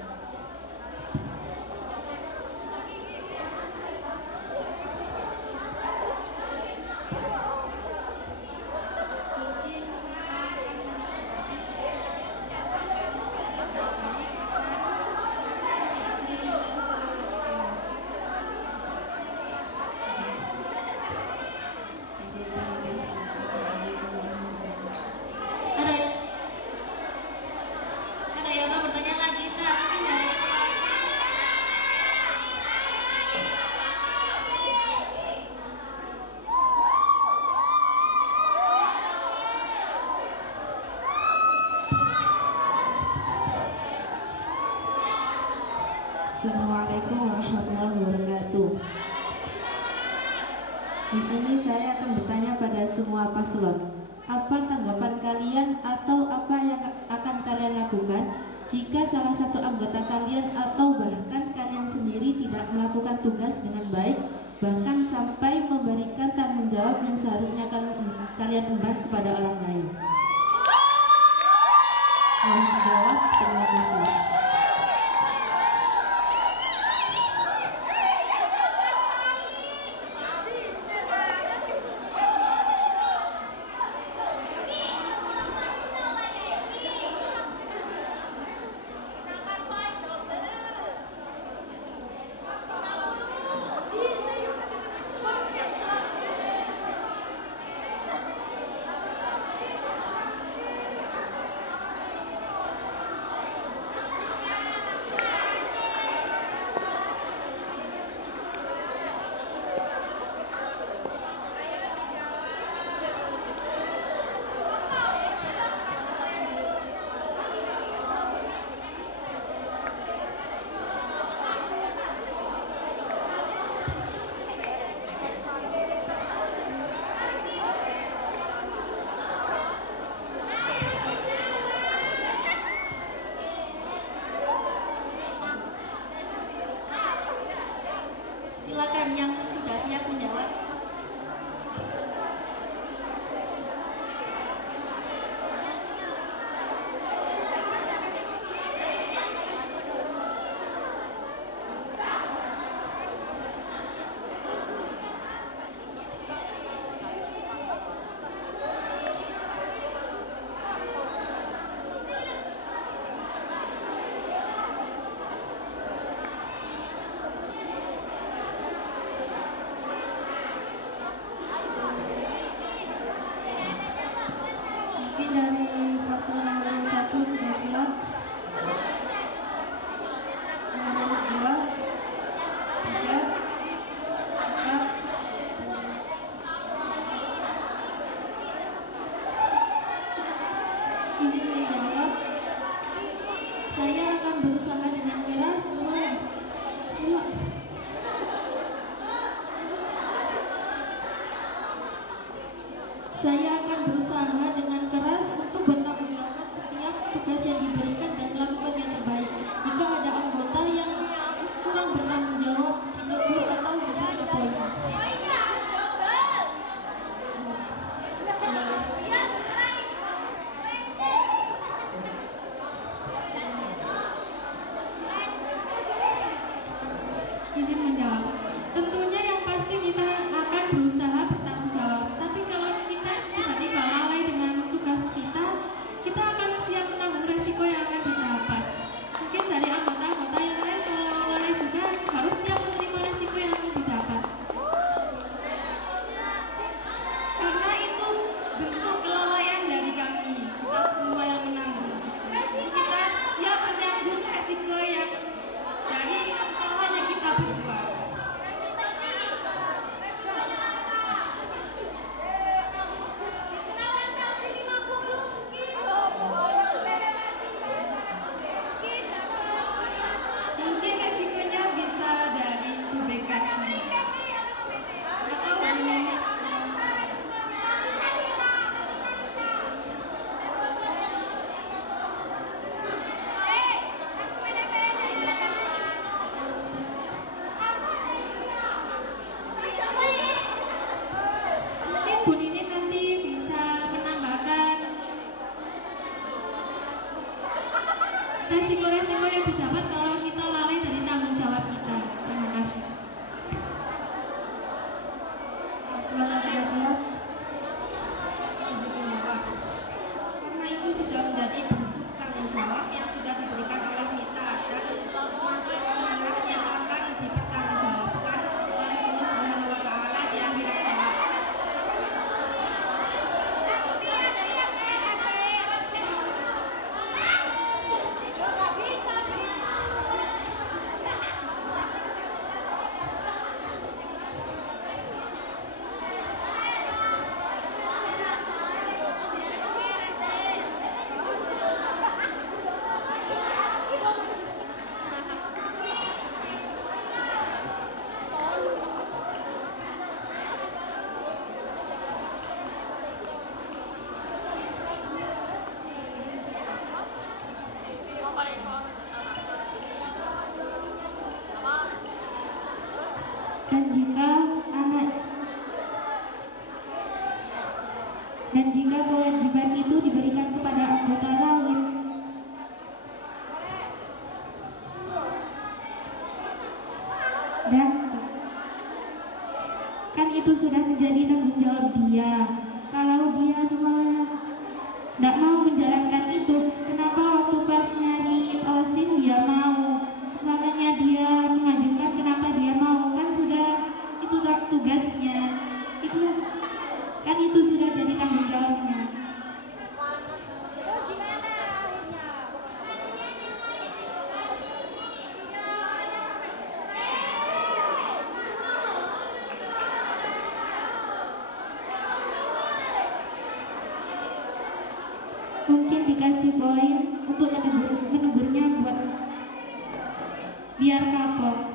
Ada yang mau bertanya lagi, tak? Mungkin dari Assalamualaikum warahmatullahi wabarakatuh. Di sini saya akan bertanya pada semua paslon. Apa tanggapan kalian atau apa yang akan kalian lakukan jika salah satu anggota kalian atau bahkan kalian sendiri tidak melakukan tugas dengan baik, bahkan sampai memberikan tanggung jawab yang seharusnya kalian emban kepada orang lain? Mohon dijawab. Terima kasih. Silakan yang sudah siap menjawab. Dari paslon nomor 1 sudah siap. Nomor 2, 3, 4. Izin menjawab. Saya akan berusaha dengan keras. Saya akan berusaha dengan keras untuk bertanggung jawab setiap tugas yang diberikan dan melakukan yang terbaik. Jika ada anggota yang kurang bertanggung jawab, ditegur atau bisa dipoin. Izin menjawab. Tentunya yang pasti kita akan berusaha bertanggung jawab. Tapi kalau kita tiba-tiba lalai dengan tugas kita, kita akan siap menanggung resiko yang akan didapat. Mungkin dari anggota-anggota yang lain kalau lalai juga harus siap menerima resiko yang akan didapat. Karena itu bentuk kelalaian dari kami, kita semua yang menanggung. Jadi kita siap menanggung resiko yang dari kesalahan yang kita berbuat. Mungkin resikonya bisa dari publikasi atau bunyi. Mungkin Bu Nini nanti bisa menambahkan resiko-resiko yang didapat kalau kita lalai dari tanggung jawab kita. Terima kasih. Paslon yang sudah siap. Izin menjawab. Karena itu sudah menjadi bentuk tanggung jawab yang sudah diberikan oleh MITA dan termasuk amanah yang akan dipertanggungjawabkan oleh Allah Subhanahu wa Ta'ala di akhirat kelak. Dan jika kewajiban itu diberikan kepada anggota lain, dan kan itu sudah menjadi tanggung jawab dia. Kalau dia semuanya tidak mau menjalankan itu, kenapa waktu pas nyari OSIN dia mau? Semangatnya dia mengajukan, kenapa dia mau? Kan sudah itu tugasnya. Itu kan itu sudah jadi tanggung jawabnya. Mungkin dikasih poin untuk menegurnya buat biar kapok.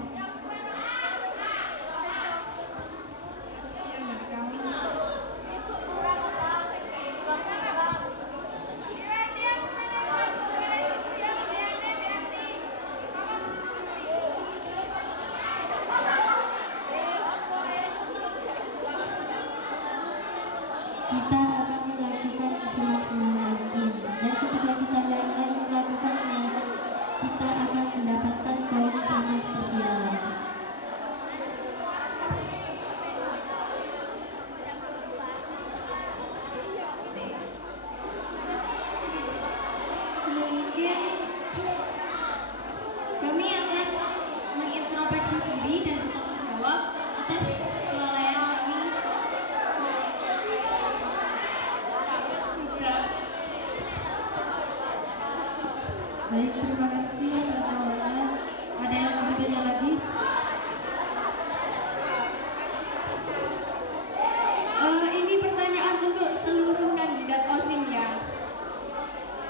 kita akan melakukan semaksimal mungkin, dan ketika kita lain-lain melakukannya, kita akan mendapatkan poin sama seperti yang lain. Mungkin kami akan mengintrospeksi diri dan bertanggung jawab atas kelalaian kami. Baik, terima kasih atas jawabannya. Ada yang mau bertanya lagi? Ini pertanyaan untuk seluruh kandidat OSIM ya.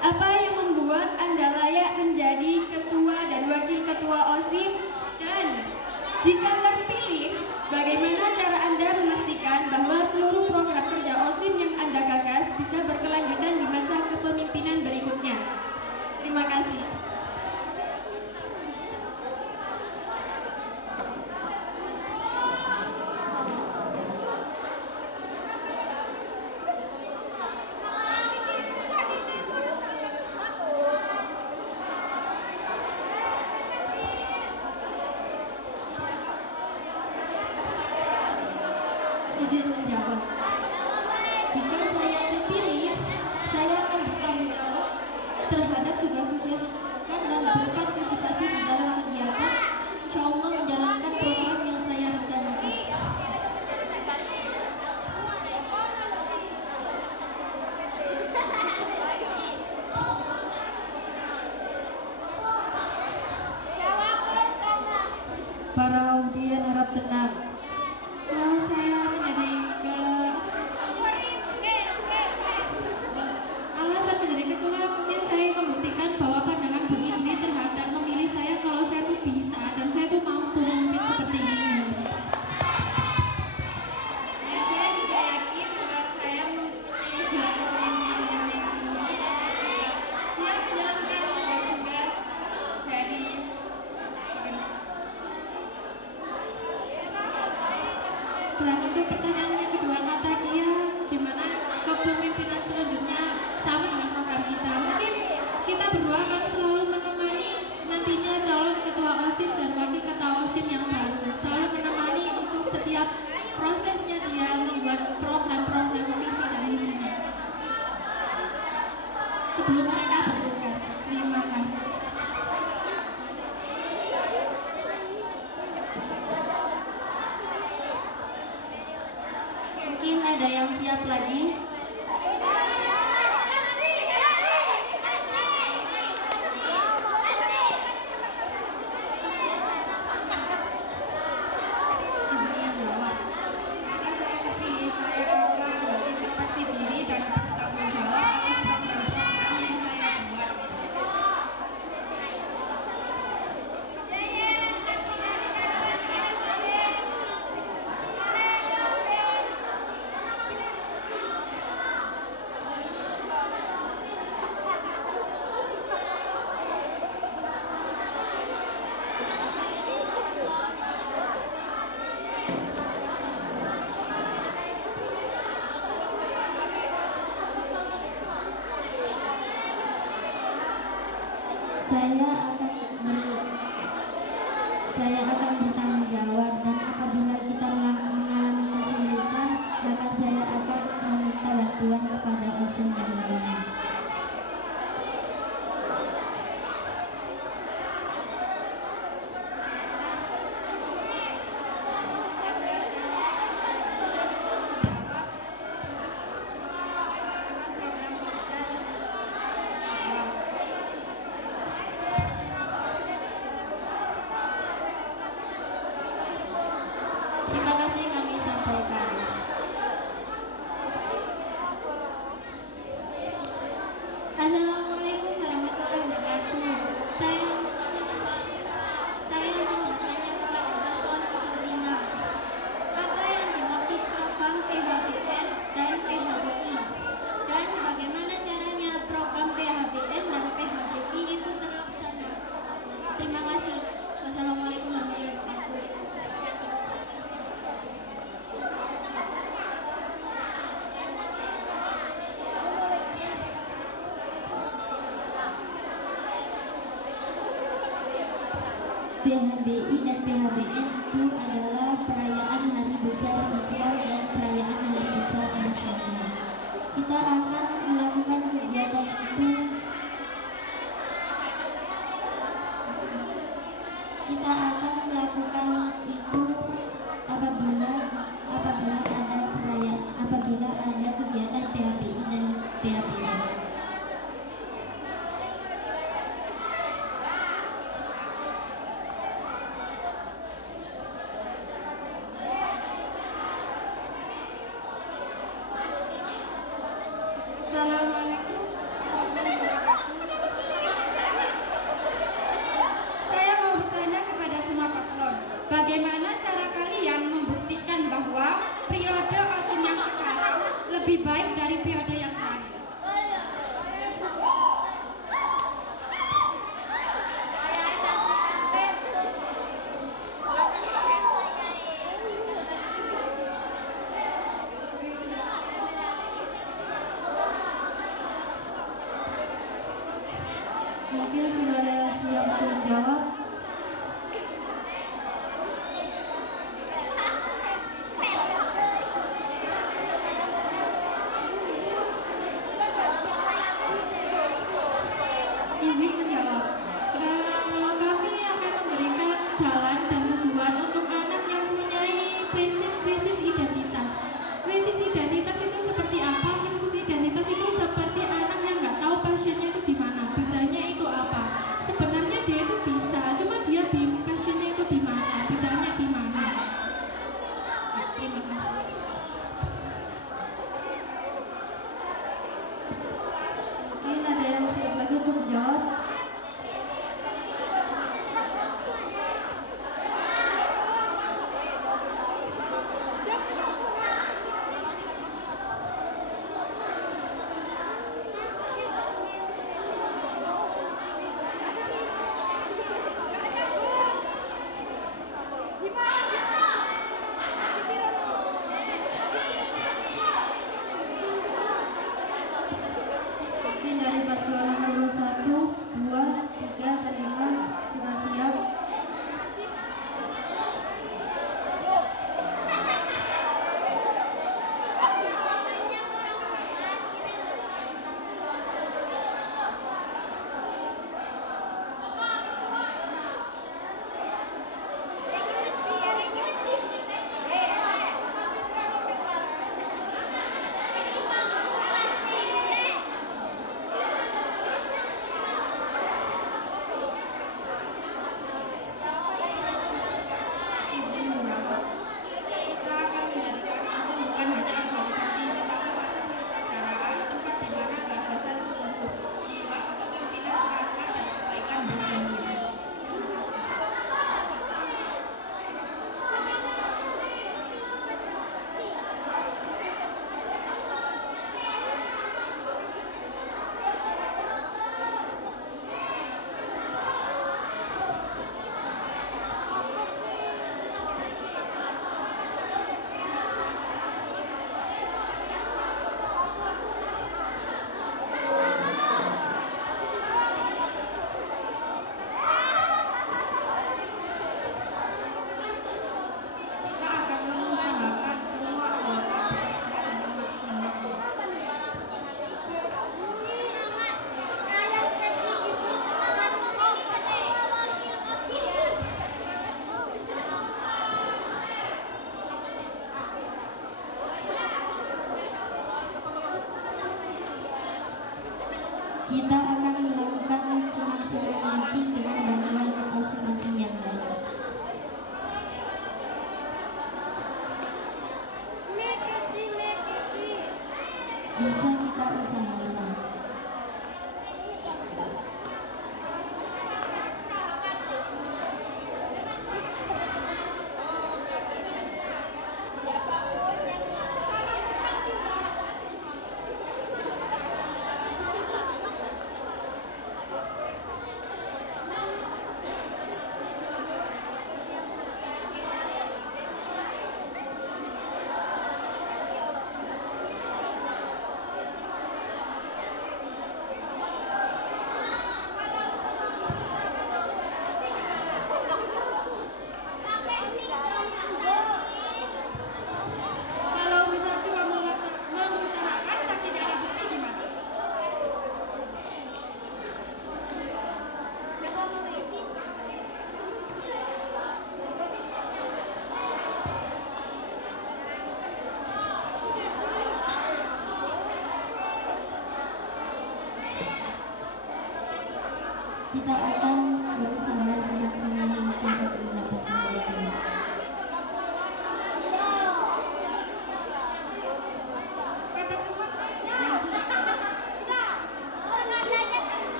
Apa yang membuat Anda layak menjadi ketua dan wakil ketua OSIM? Dan jika terpilih, bagaimana cara Anda memastikan bahwa seluruh program kerja OSIM yang Anda gagas bisa berkelanjutan di masa kepemimpinan berikutnya? Terima kasih. Izin menjawab. Jika saya terpilih, saya akan bertanggung jawab terhadap tugas-tugas yang dilakukan dan berpartisipasi di dalam kegiatan, insya Allah menjalankan program yang saya rencanakan. Para audien harap tenang. Kalau saya menjadi alasan menjadi ketua, mungkin saya membuktikan bahwa pandangan Bu Indri terhadap memilih saya kalau saya tuh bisa dan saya tuh mampu memimpin seperti ini. Dan saya juga yakin bahwa saya mempunyai jiwa kepemimpinan yang tinggi dan saya juga siap menjalankan tugas-tugas dari Dan untuk pertanyaan yang kedua, kata Kia, gimana kepemimpinan selanjutnya sama dengan program kita? Mungkin kita berdua akan selalu menemani nantinya calon ketua OSIM dan wakil ketua OSIM yang baru, selalu menemani untuk setiap prosesnya dia membuat program-program visi dan misinya sebelum mereka bertugas. Terima kasih. Mungkin ada yang siap lagi? izin menjawab. Jika saya terpilih, saya akan berintrospeksi diri dan bertanggung jawab atas program-program yang saya buat. Saya akan bertanggung jawab, dan apabila kita mengalami kesulitan, maka saya akan meminta bantuan kepada OSIM yang lainnya. Terima kasih kami sampaikan. Assalamualaikum warahmatullahi wabarakatuh. Saya mau bertanya kepada paslon 05. Apa yang dimaksud program PHBN dan PHBI? Dan bagaimana caranya program PHBN dan PHBI itu terlaksana? Terima kasih. Wassalamualaikum warahmatullahi wabarakatuh. PHBI dan PHBN itu adalah perayaan hari besar Islam dan perayaan hari besar Nasrani. Kita akan melakukan kegiatan itu apabila ada kegiatan PHBI dan PHBN. Assalamualaikum warahmatullahi wabarakatuh. Saya mau bertanya kepada semua paslon, bagaimana cara kalian membuktikan bahwa periode OSIM yang sekarang lebih baik dari periode yang lain? Mungkin saudara siap untuk menjawab.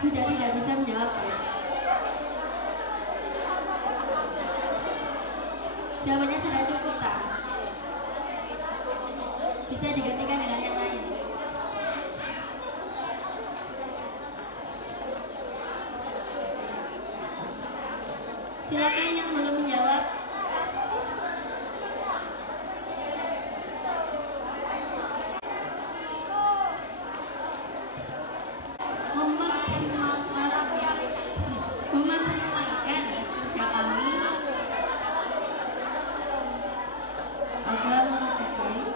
sudah tidak bisa menjawab. Jawabannya sudah cukup tak? Bisa digantikan dengan yang lain. Silakan yang belum menjawab. Memaksimalkan kerja kami agar lebih baik.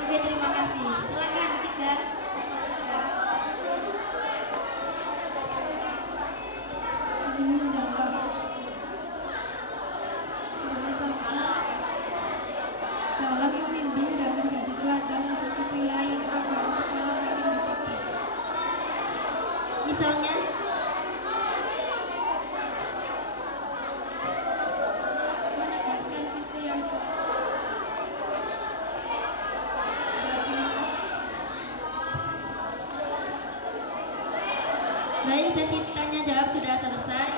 Oke, terima kasih. Silakan tiga. Izin jawab. Dalam membimbing dan menjadi teladan untuk siswi lain agar sekolah makin disiplin. Misalnya, Menegaskan siswi yang berterima kasih. baik, sesi tanya jawab sudah selesai.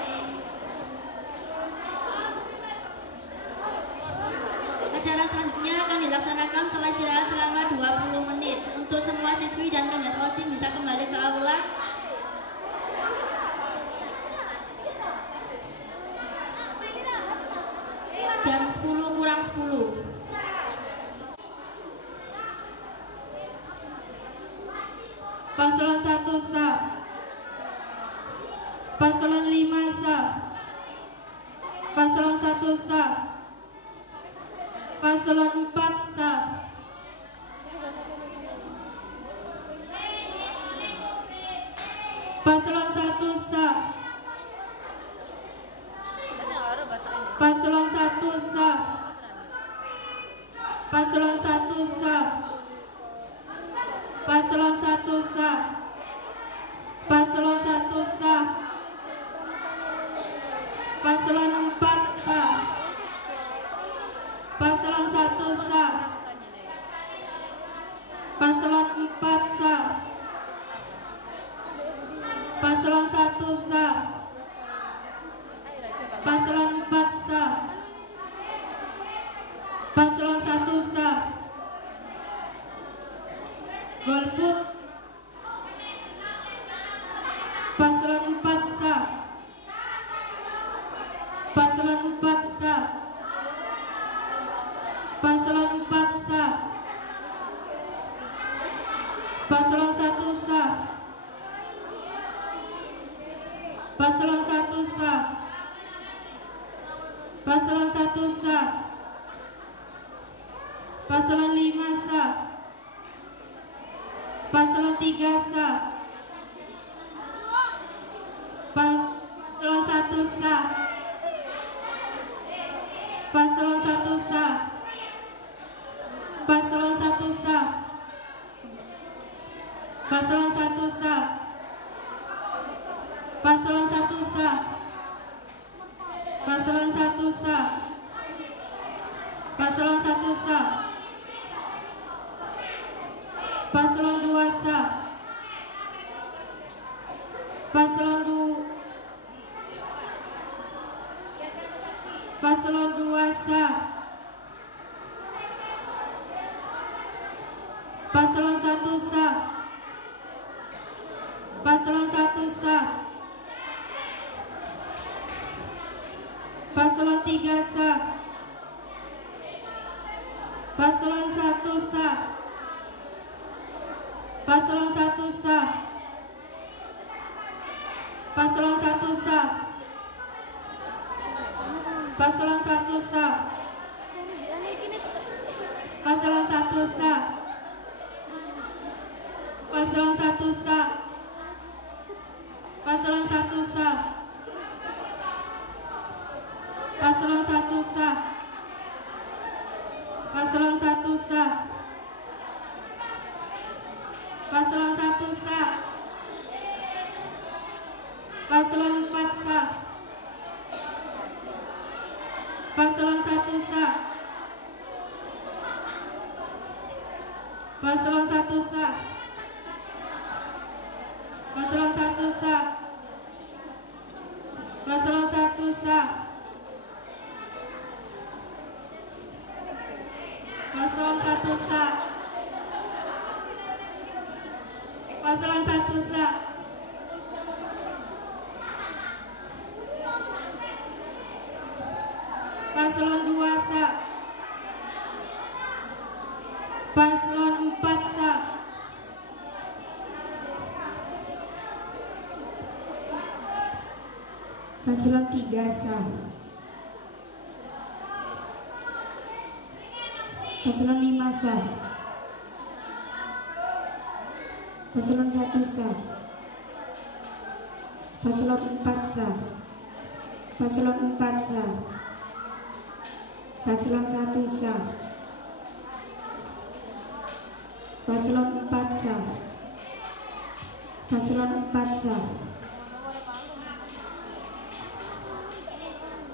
Acara selanjutnya akan dilaksanakan setelah istirahat selama 20 menit. Untuk semua siswi dan kandidat OSIM bisa kembali ke aula. Jam 10 kurang 10. Paslon 1 sah. Paslon 5 sah. Paslon 1 sah. Paslon 4 sah. Paslon 1 sah. Paslon 1 sah. Paslon 1 sah. Paslon 1 sah. Paslon 1 sah. Paslon 4 sah. Paslon 1 sah. Paslon 4 sah. Paslon 1 sah. Paslon 4 sah. Paslon 1 sah. Golput. Paslon 4 sah. Paslon 4 sah. Paslon 4 sah. Paslon 1 sah. Paslon 1 sah. Paslon 1 sah. Paslon 5 sah. Paslon 3 sah. Paslon 1 sah. Paslon 1 sah. Paslon 1 sah. Paslon 1 sah. Paslon 1 sah. Paslon 1 sah. Paslon 1 sah. Paslon 2 sah. Paslon 2. Paslon 2 sah. Paslon 1 sah. Paslon 1 sah. Paslon 3 sah. Paslon 1 sah. Paslon 1 sah. Paslon 1 sah. Paslon 1 sah. Paslon 1 sah. Paslon 1 sah. Paslon 1 sah. Paslon 1 sah. Paslon 1 sah. Paslon 1 sah. Paslon 4 sah. Paslon 1 sah. Paslon 1 sah. Paslon 1 sah. Paslon 1 sah. Paslon 1 sah. Paslon 1 sah. Paslon 2 sah. Paslon 4 sah. Paslon 3 sah. Paslon 5 sah. Paslon 1 sah. Paslon 4 sah. Paslon 4 sah. Paslon 1 sah. Paslon 4 sah. Paslon 4 sah.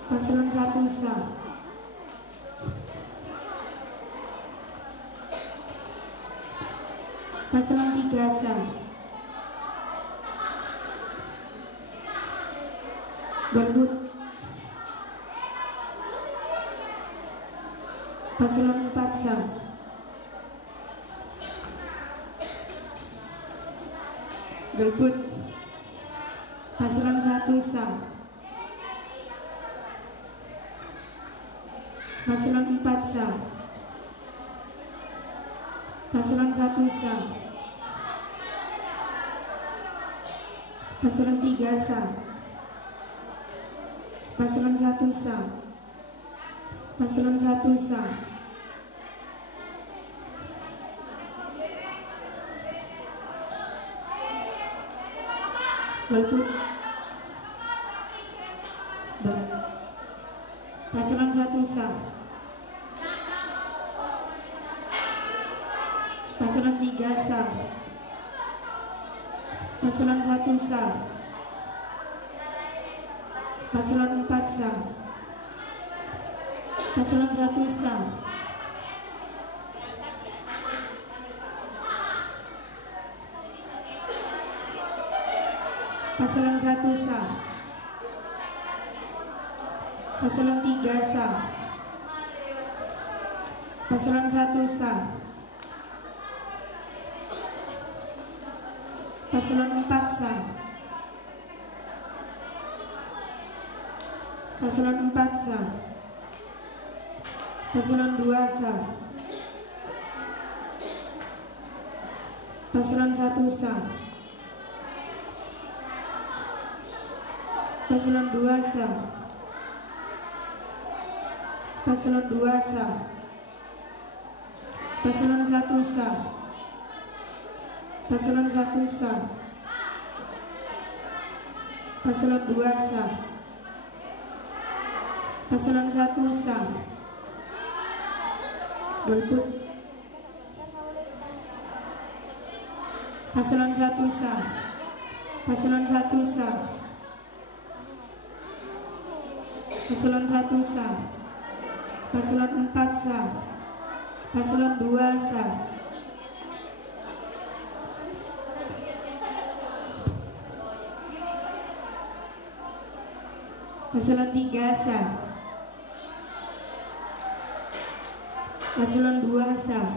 Paslon 1 sah. Paslon 3 sah. Golput. Paslon 4 sah. Golput. Paslon 1 sah. Paslon 4 sah. Paslon 1 sah. Paslon 3 sah. Paslon 1 sah. Paslon 1 sah. Golput. Paslon 1 sah. Paslon 3 sah. Paslon 1 sah. Paslon 4 sah. Paslon 1 sah. Paslon 1 sah. Paslon 3 sah. Paslon 1 sah. Paslon 4 sah. Paslon 4 sah. Paslon 2 sah. Paslon 1 sah. Paslon 2 sah. Paslon 2 sah. Paslon 1 sah. Paslon 1 sah. Paslon 2 sah. Paslon 1 sah. Golput. Paslon 1 sah. Paslon 1 sah. Paslon 1 sah. Paslon 4 sah. Paslon 2 sah. Paslon 3 sah. Paslon 2 sah.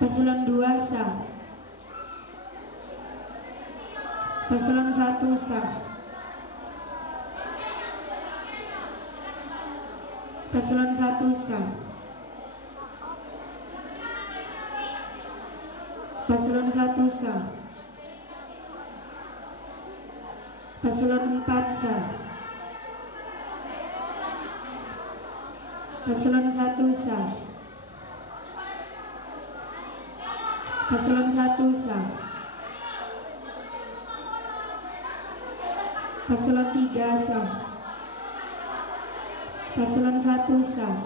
Paslon 2 sah. Paslon 1 sah. Paslon 1 sah. Paslon 1 sah. Paslon 4 sah. Paslon 1 sah. Paslon 1 sah. Paslon 3 sah. Paslon 1 sah.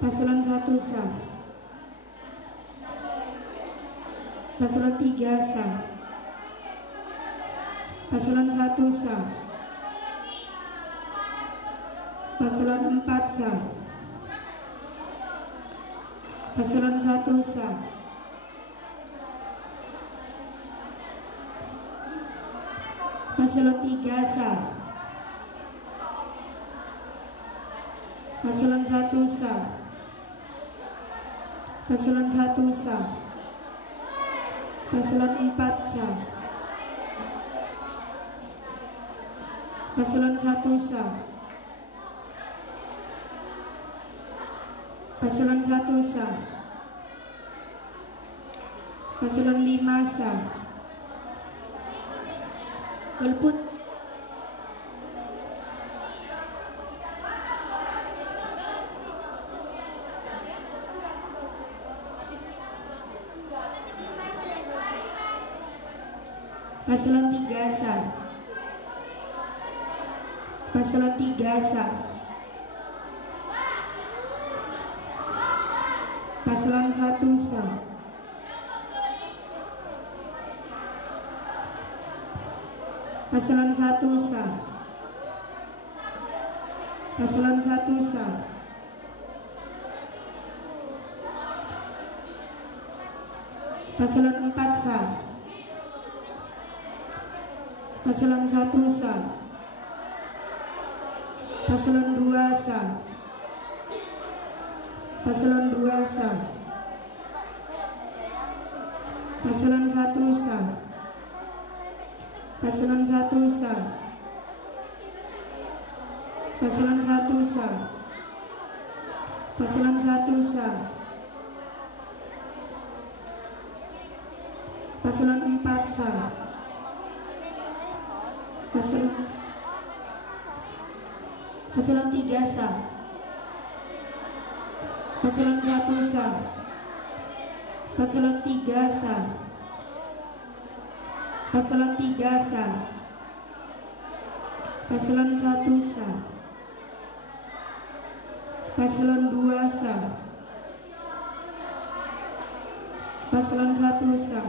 Paslon 1 sah. Paslon 3 sah. Paslon 1 sah. Paslon 4 sah. Paslon 1 sah. Paslon 3 sah. Paslon 1 sah. Paslon 1 sah. Paslon 4 sah. Paslon 1 sah. Paslon 1 sah. Paslon 5 sah. Golput. Paslon 3 sah. Paslon 3 sah. Paslon 1 sah. Paslon 1 sah. Paslon 1 sah. Paslon 4 sah. Paslon 1 sah. Paslon 2 sah. Paslon 2 sah. Paslon 1 sah. Paslon 1 sah. Paslon 1 sah. Paslon 1 sah. Paslon 4 sah. Paslon 3 sah. Paslon 1 sah. Paslon 3 sah. Paslon 3 sah. Paslon 1 sah. Paslon 2 sah. Paslon 1 sah.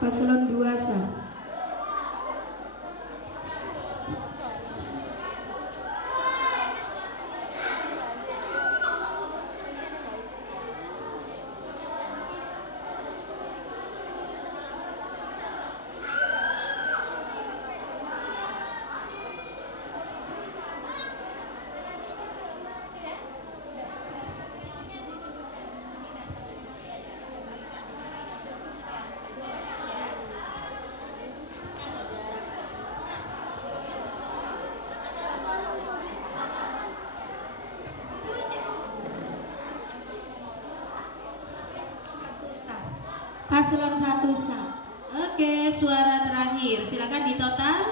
Paslon 2 sah. Paslon 1 sah. Oke, suara terakhir. Silakan ditotal.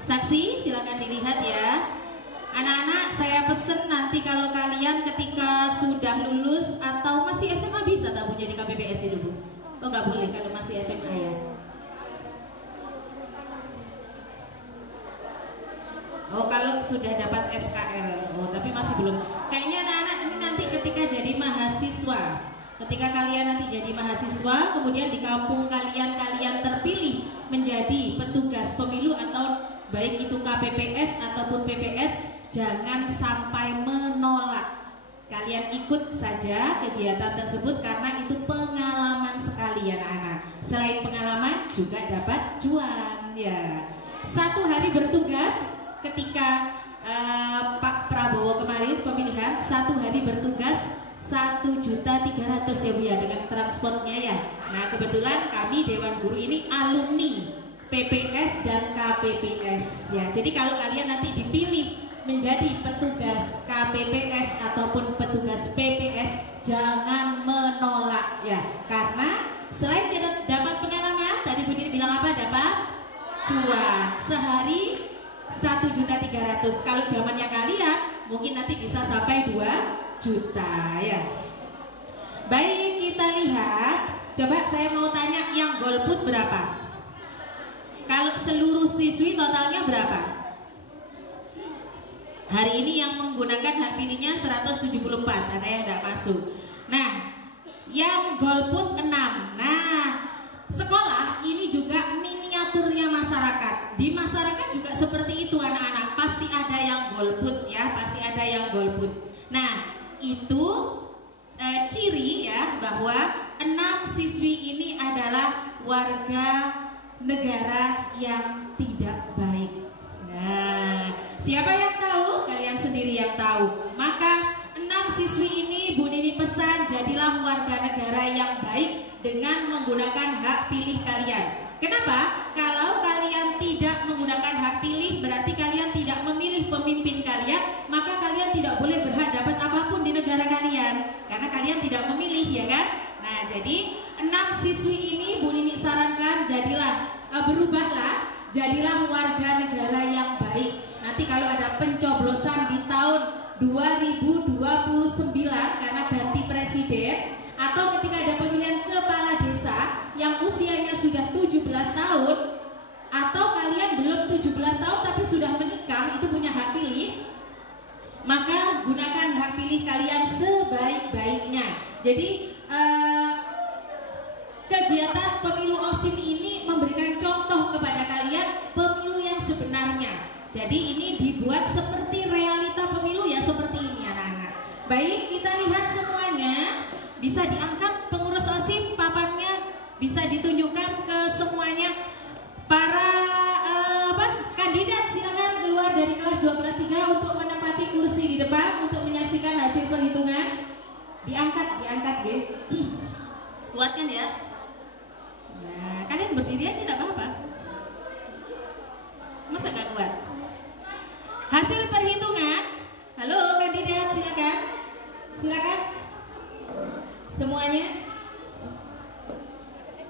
Saksi, silakan dilihat ya. Anak-anak, saya pesen nanti kalau kalian ketika sudah lulus atau masih SMA bisa tak Bu jadi KPPS itu Bu? Oh nggak boleh kalau masih SMA ya. Oh kalau sudah dapat SKL, oh tapi masih belum. Kayaknya anak-anak ini nanti ketika jadi mahasiswa, ketika kalian nanti jadi mahasiswa, kemudian di kampung kalian terpilih menjadi petugas pemilu atau baik itu KPPS ataupun PPS, jangan sampai menolak. Kalian ikut saja kegiatan tersebut karena itu pengalaman sekali ya anak-anak. Selain pengalaman juga dapat cuan ya. 1 hari bertugas. Ketika Pak Prabowo kemarin pemilihan 1 hari bertugas 1.300.000 ya Bu ya dengan transportnya ya. Nah kebetulan kami Dewan Guru ini alumni PPS dan KPPS ya. Jadi kalau kalian nanti dipilih menjadi petugas KPPS ataupun petugas PPS jangan menolak ya. Karena selain kita dapat pengalaman, tadi Bu Dini bilang apa? Dapat cuan sehari 1.300.000. Kalau zamannya kalian mungkin nanti bisa sampai 2 juta ya. Baik, kita lihat. Coba saya mau tanya yang golput berapa? Kalau seluruh siswi totalnya berapa? Hari ini yang menggunakan hak pilihnya 174, ada yang tidak masuk. Nah, yang golput 6. Nah, sekolah ini juga miniaturnya masyarakat. Di masyarakat juga seperti itu anak-anak. Pasti ada yang golput ya, pasti ada yang golput. Nah, itu ciri ya bahwa 6 6 siswi ini adalah warga negara yang tidak baik. Nah, siapa yang tahu? Kalian sendiri yang tahu. Maka 6 siswi ini Bu Nini pesan, jadilah warga negara yang baik dengan menggunakan hak pilih kalian. Kenapa? Kalau kalian tidak menggunakan hak pilih, berarti kalian tidak memilih pemimpin kalian, maka kalian tidak boleh berhak dapat apapun di negara kalian, karena kalian tidak memilih, ya kan? Nah, jadi 6 siswi ini Bu Nini sarankan, berubahlah, jadilah warga negara yang baik. Nanti kalau ada pencoblosan di tahun 2029 karena ganti presiden, atau ketika ada pemilihan kepala desa yang usianya sudah 17 tahun, atau kalian belum 17 tahun tapi sudah menikah, itu punya hak pilih, maka gunakan hak pilih kalian sebaik-baiknya. Jadi kegiatan pemilu OSIM ini memberikan contoh kepada kalian pemilu yang sebenarnya. Jadi ini dibuat seperti realita pemilu, ya seperti ini anak-anak. Baik, kita lihat semuanya. Bisa diangkat pengurus OSIM papannya, bisa ditunjukkan ke semuanya. Para kandidat silakan keluar dari kelas 12-3 untuk menempati kursi di depan untuk menyaksikan hasil perhitungan. Diangkat deh. Kuatkan ya. Nah, kalian berdiri aja tidak apa-apa. Masa gak kuat? Hasil perhitungan. Halo kandidat, silakan. Silakan. Semuanya.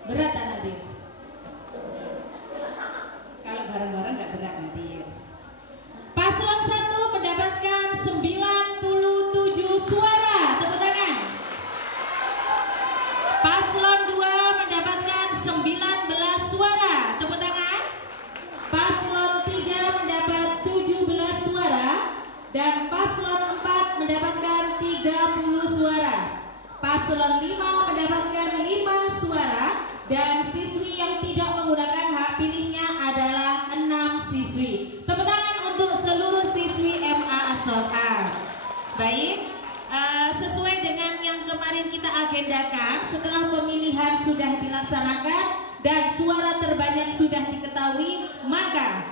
Berat nanti. Kalau bareng-bareng gak berat nanti. Paslon 1 mendapatkan 97 suara. Tepuk tangan. Paslon 2 mendapatkan 19 suara. Tepuk tangan. Paslon 3 mendapat 17 suara. Dan paslon 4 mendapatkan 30 suara. Paslon 5 mendapatkan 5 suara. Dan siswi yang tidak menggunakan hak pilihnya adalah 6 siswi. Tepuk tangan untuk seluruh siswi MA As-Solhan. Baik, sesuai dengan yang kemarin kita agendakan, setelah pemilihan sudah dilaksanakan dan suara terbanyak sudah diketahui, maka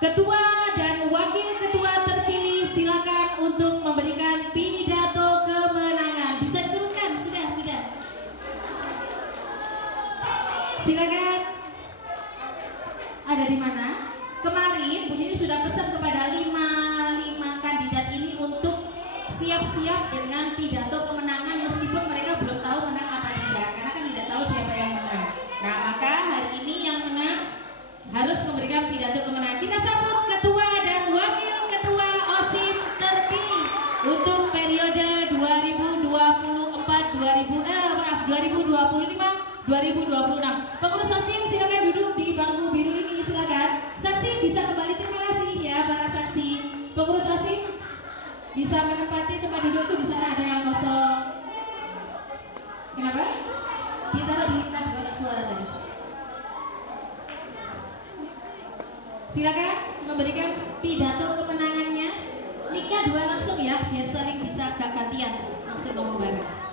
ketua dan wakil ketua terpilih silakan untuk memberikan pidato kemenangan. Bisa diturunkan? Sudah. Silakan. Ada di mana? Kemarin Bu Nini sudah pesan kepada 5 kandidat ini untuk siap-siap dengan pidato kemenangan, meskipun mereka belum tahu menang apa tidak, karena kan tidak tahu siapa yang menang. Nah, maka hari ini yang menang harus memberikan pidato kemenangan. Kita sambut ketua dan wakil ketua OSIM terpilih untuk periode 2025-2026. Pengurus OSIM silakan duduk di bangku biru ini, silakan. Saksi bisa kembali, terima kasih ya para saksi. Pengurus OSIM bisa menempati tempat duduk itu, di sana ada yang kosong. Kenapa? Ditaruh di tab golek suara tadi. Silakan memberikan pidato kemenangannya. Mika 2 langsung ya, biar saling bisa gak gantian, langsung ngomong bareng.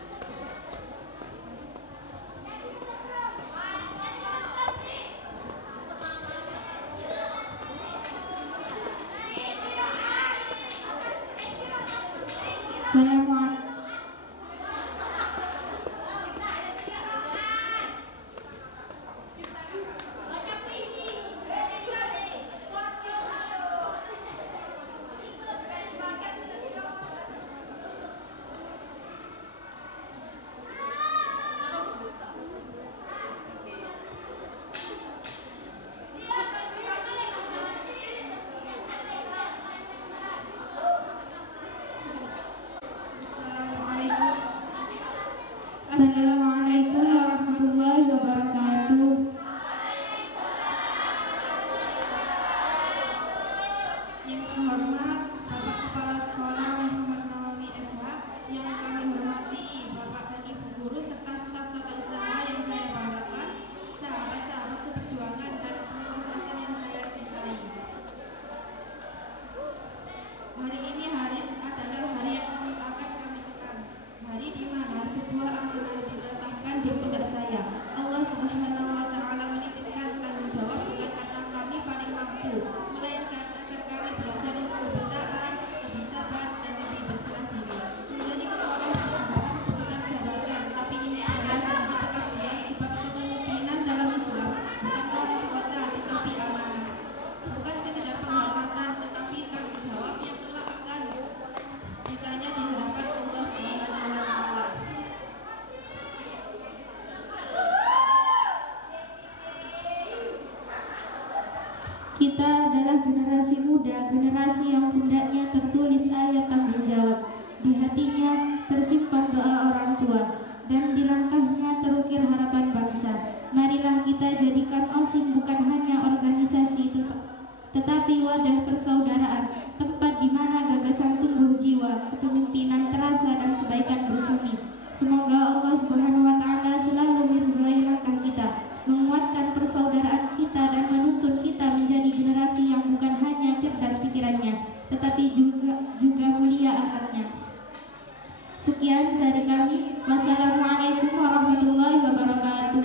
Assalamualaikum warahmatullahi wabarakatuh. Yang terhormat Bapak Kepala Sekolah Muhammad Nawawi SH, yang kami hormati Bapak dan Ibu Guru serta staf tata usaha yang saya banggakan, sahabat-sahabat seperjuangan dan pengurus OSIM yang saya cintai. Hari ini adalah hari yang akan kami tekan. Hari di mana sebuah amanah diletakkan di Subhanahu wa Ta'ala menitipkan tanggung jawab bukan karena kami paling mampu, melainkan agar kami belajar untuk bertaat, lebih sabar dan lebih berserah diri. Menjadi ketua OSIS bukan sebutan jabatan, tapi ini adalah janji pengabdian sebab kepemimpinan dalam Islam bukanlah mahkota tetapi amanah, bukan sekedar penghormatan tetapi tanggung jawab yang kelak akan ditanya di hadapan Allah Subhanahu wa Ta'ala. Kita adalah generasi muda, generasi yang pundaknya tertulis ayat tanggung jawab, di hatinya tersimpan doa orang tua, dan di langkahnya terukir harapan bangsa. Marilah kita jadikan OSIM bukan hanya organisasi, tetapi wadah persaudaraan, tempat di mana gagasan tumbuh jiwa, kepemimpinan terasa dan kebaikan bersemi. Semoga Allah Subhanahu wa Ta'ala selalu meridhai langkah kita, menguatkan persaudaraan kita dan menuntun kita menjadi generasi yang bukan hanya cerdas pikirannya, tetapi juga mulia akhlaknya. Sekian dari kami. Wassalamualaikum warahmatullahi wabarakatuh.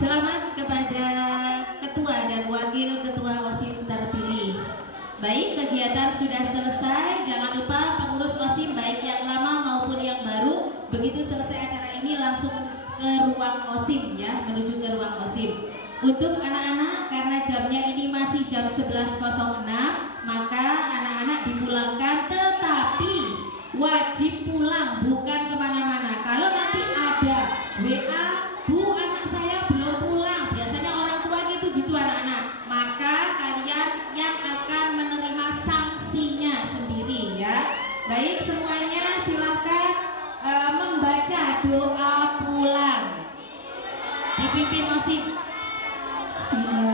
Selamat kepada ketua dan wakil ketua OSIM terpilih. Baik, kegiatan sudah selesai. Jangan lupa pengurus OSIM baik yang lama maupun yang baru, begitu selesai acara ini langsung ke ruang OSIM ya, menuju ke ruang OSIM. Untuk anak-anak, karena jamnya ini masih jam 11.06, maka anak-anak dipulangkan, tetapi wajib pulang, bukan kemana-mana. Kalau nanti ada WA, Bu, anak saya belum pulang, biasanya orang tua gitu anak-anak, maka kalian yang akan menerima sanksinya sendiri ya. Baik, semuanya silakan membaca doa pulang, dipimpin OSIM. Bismillah.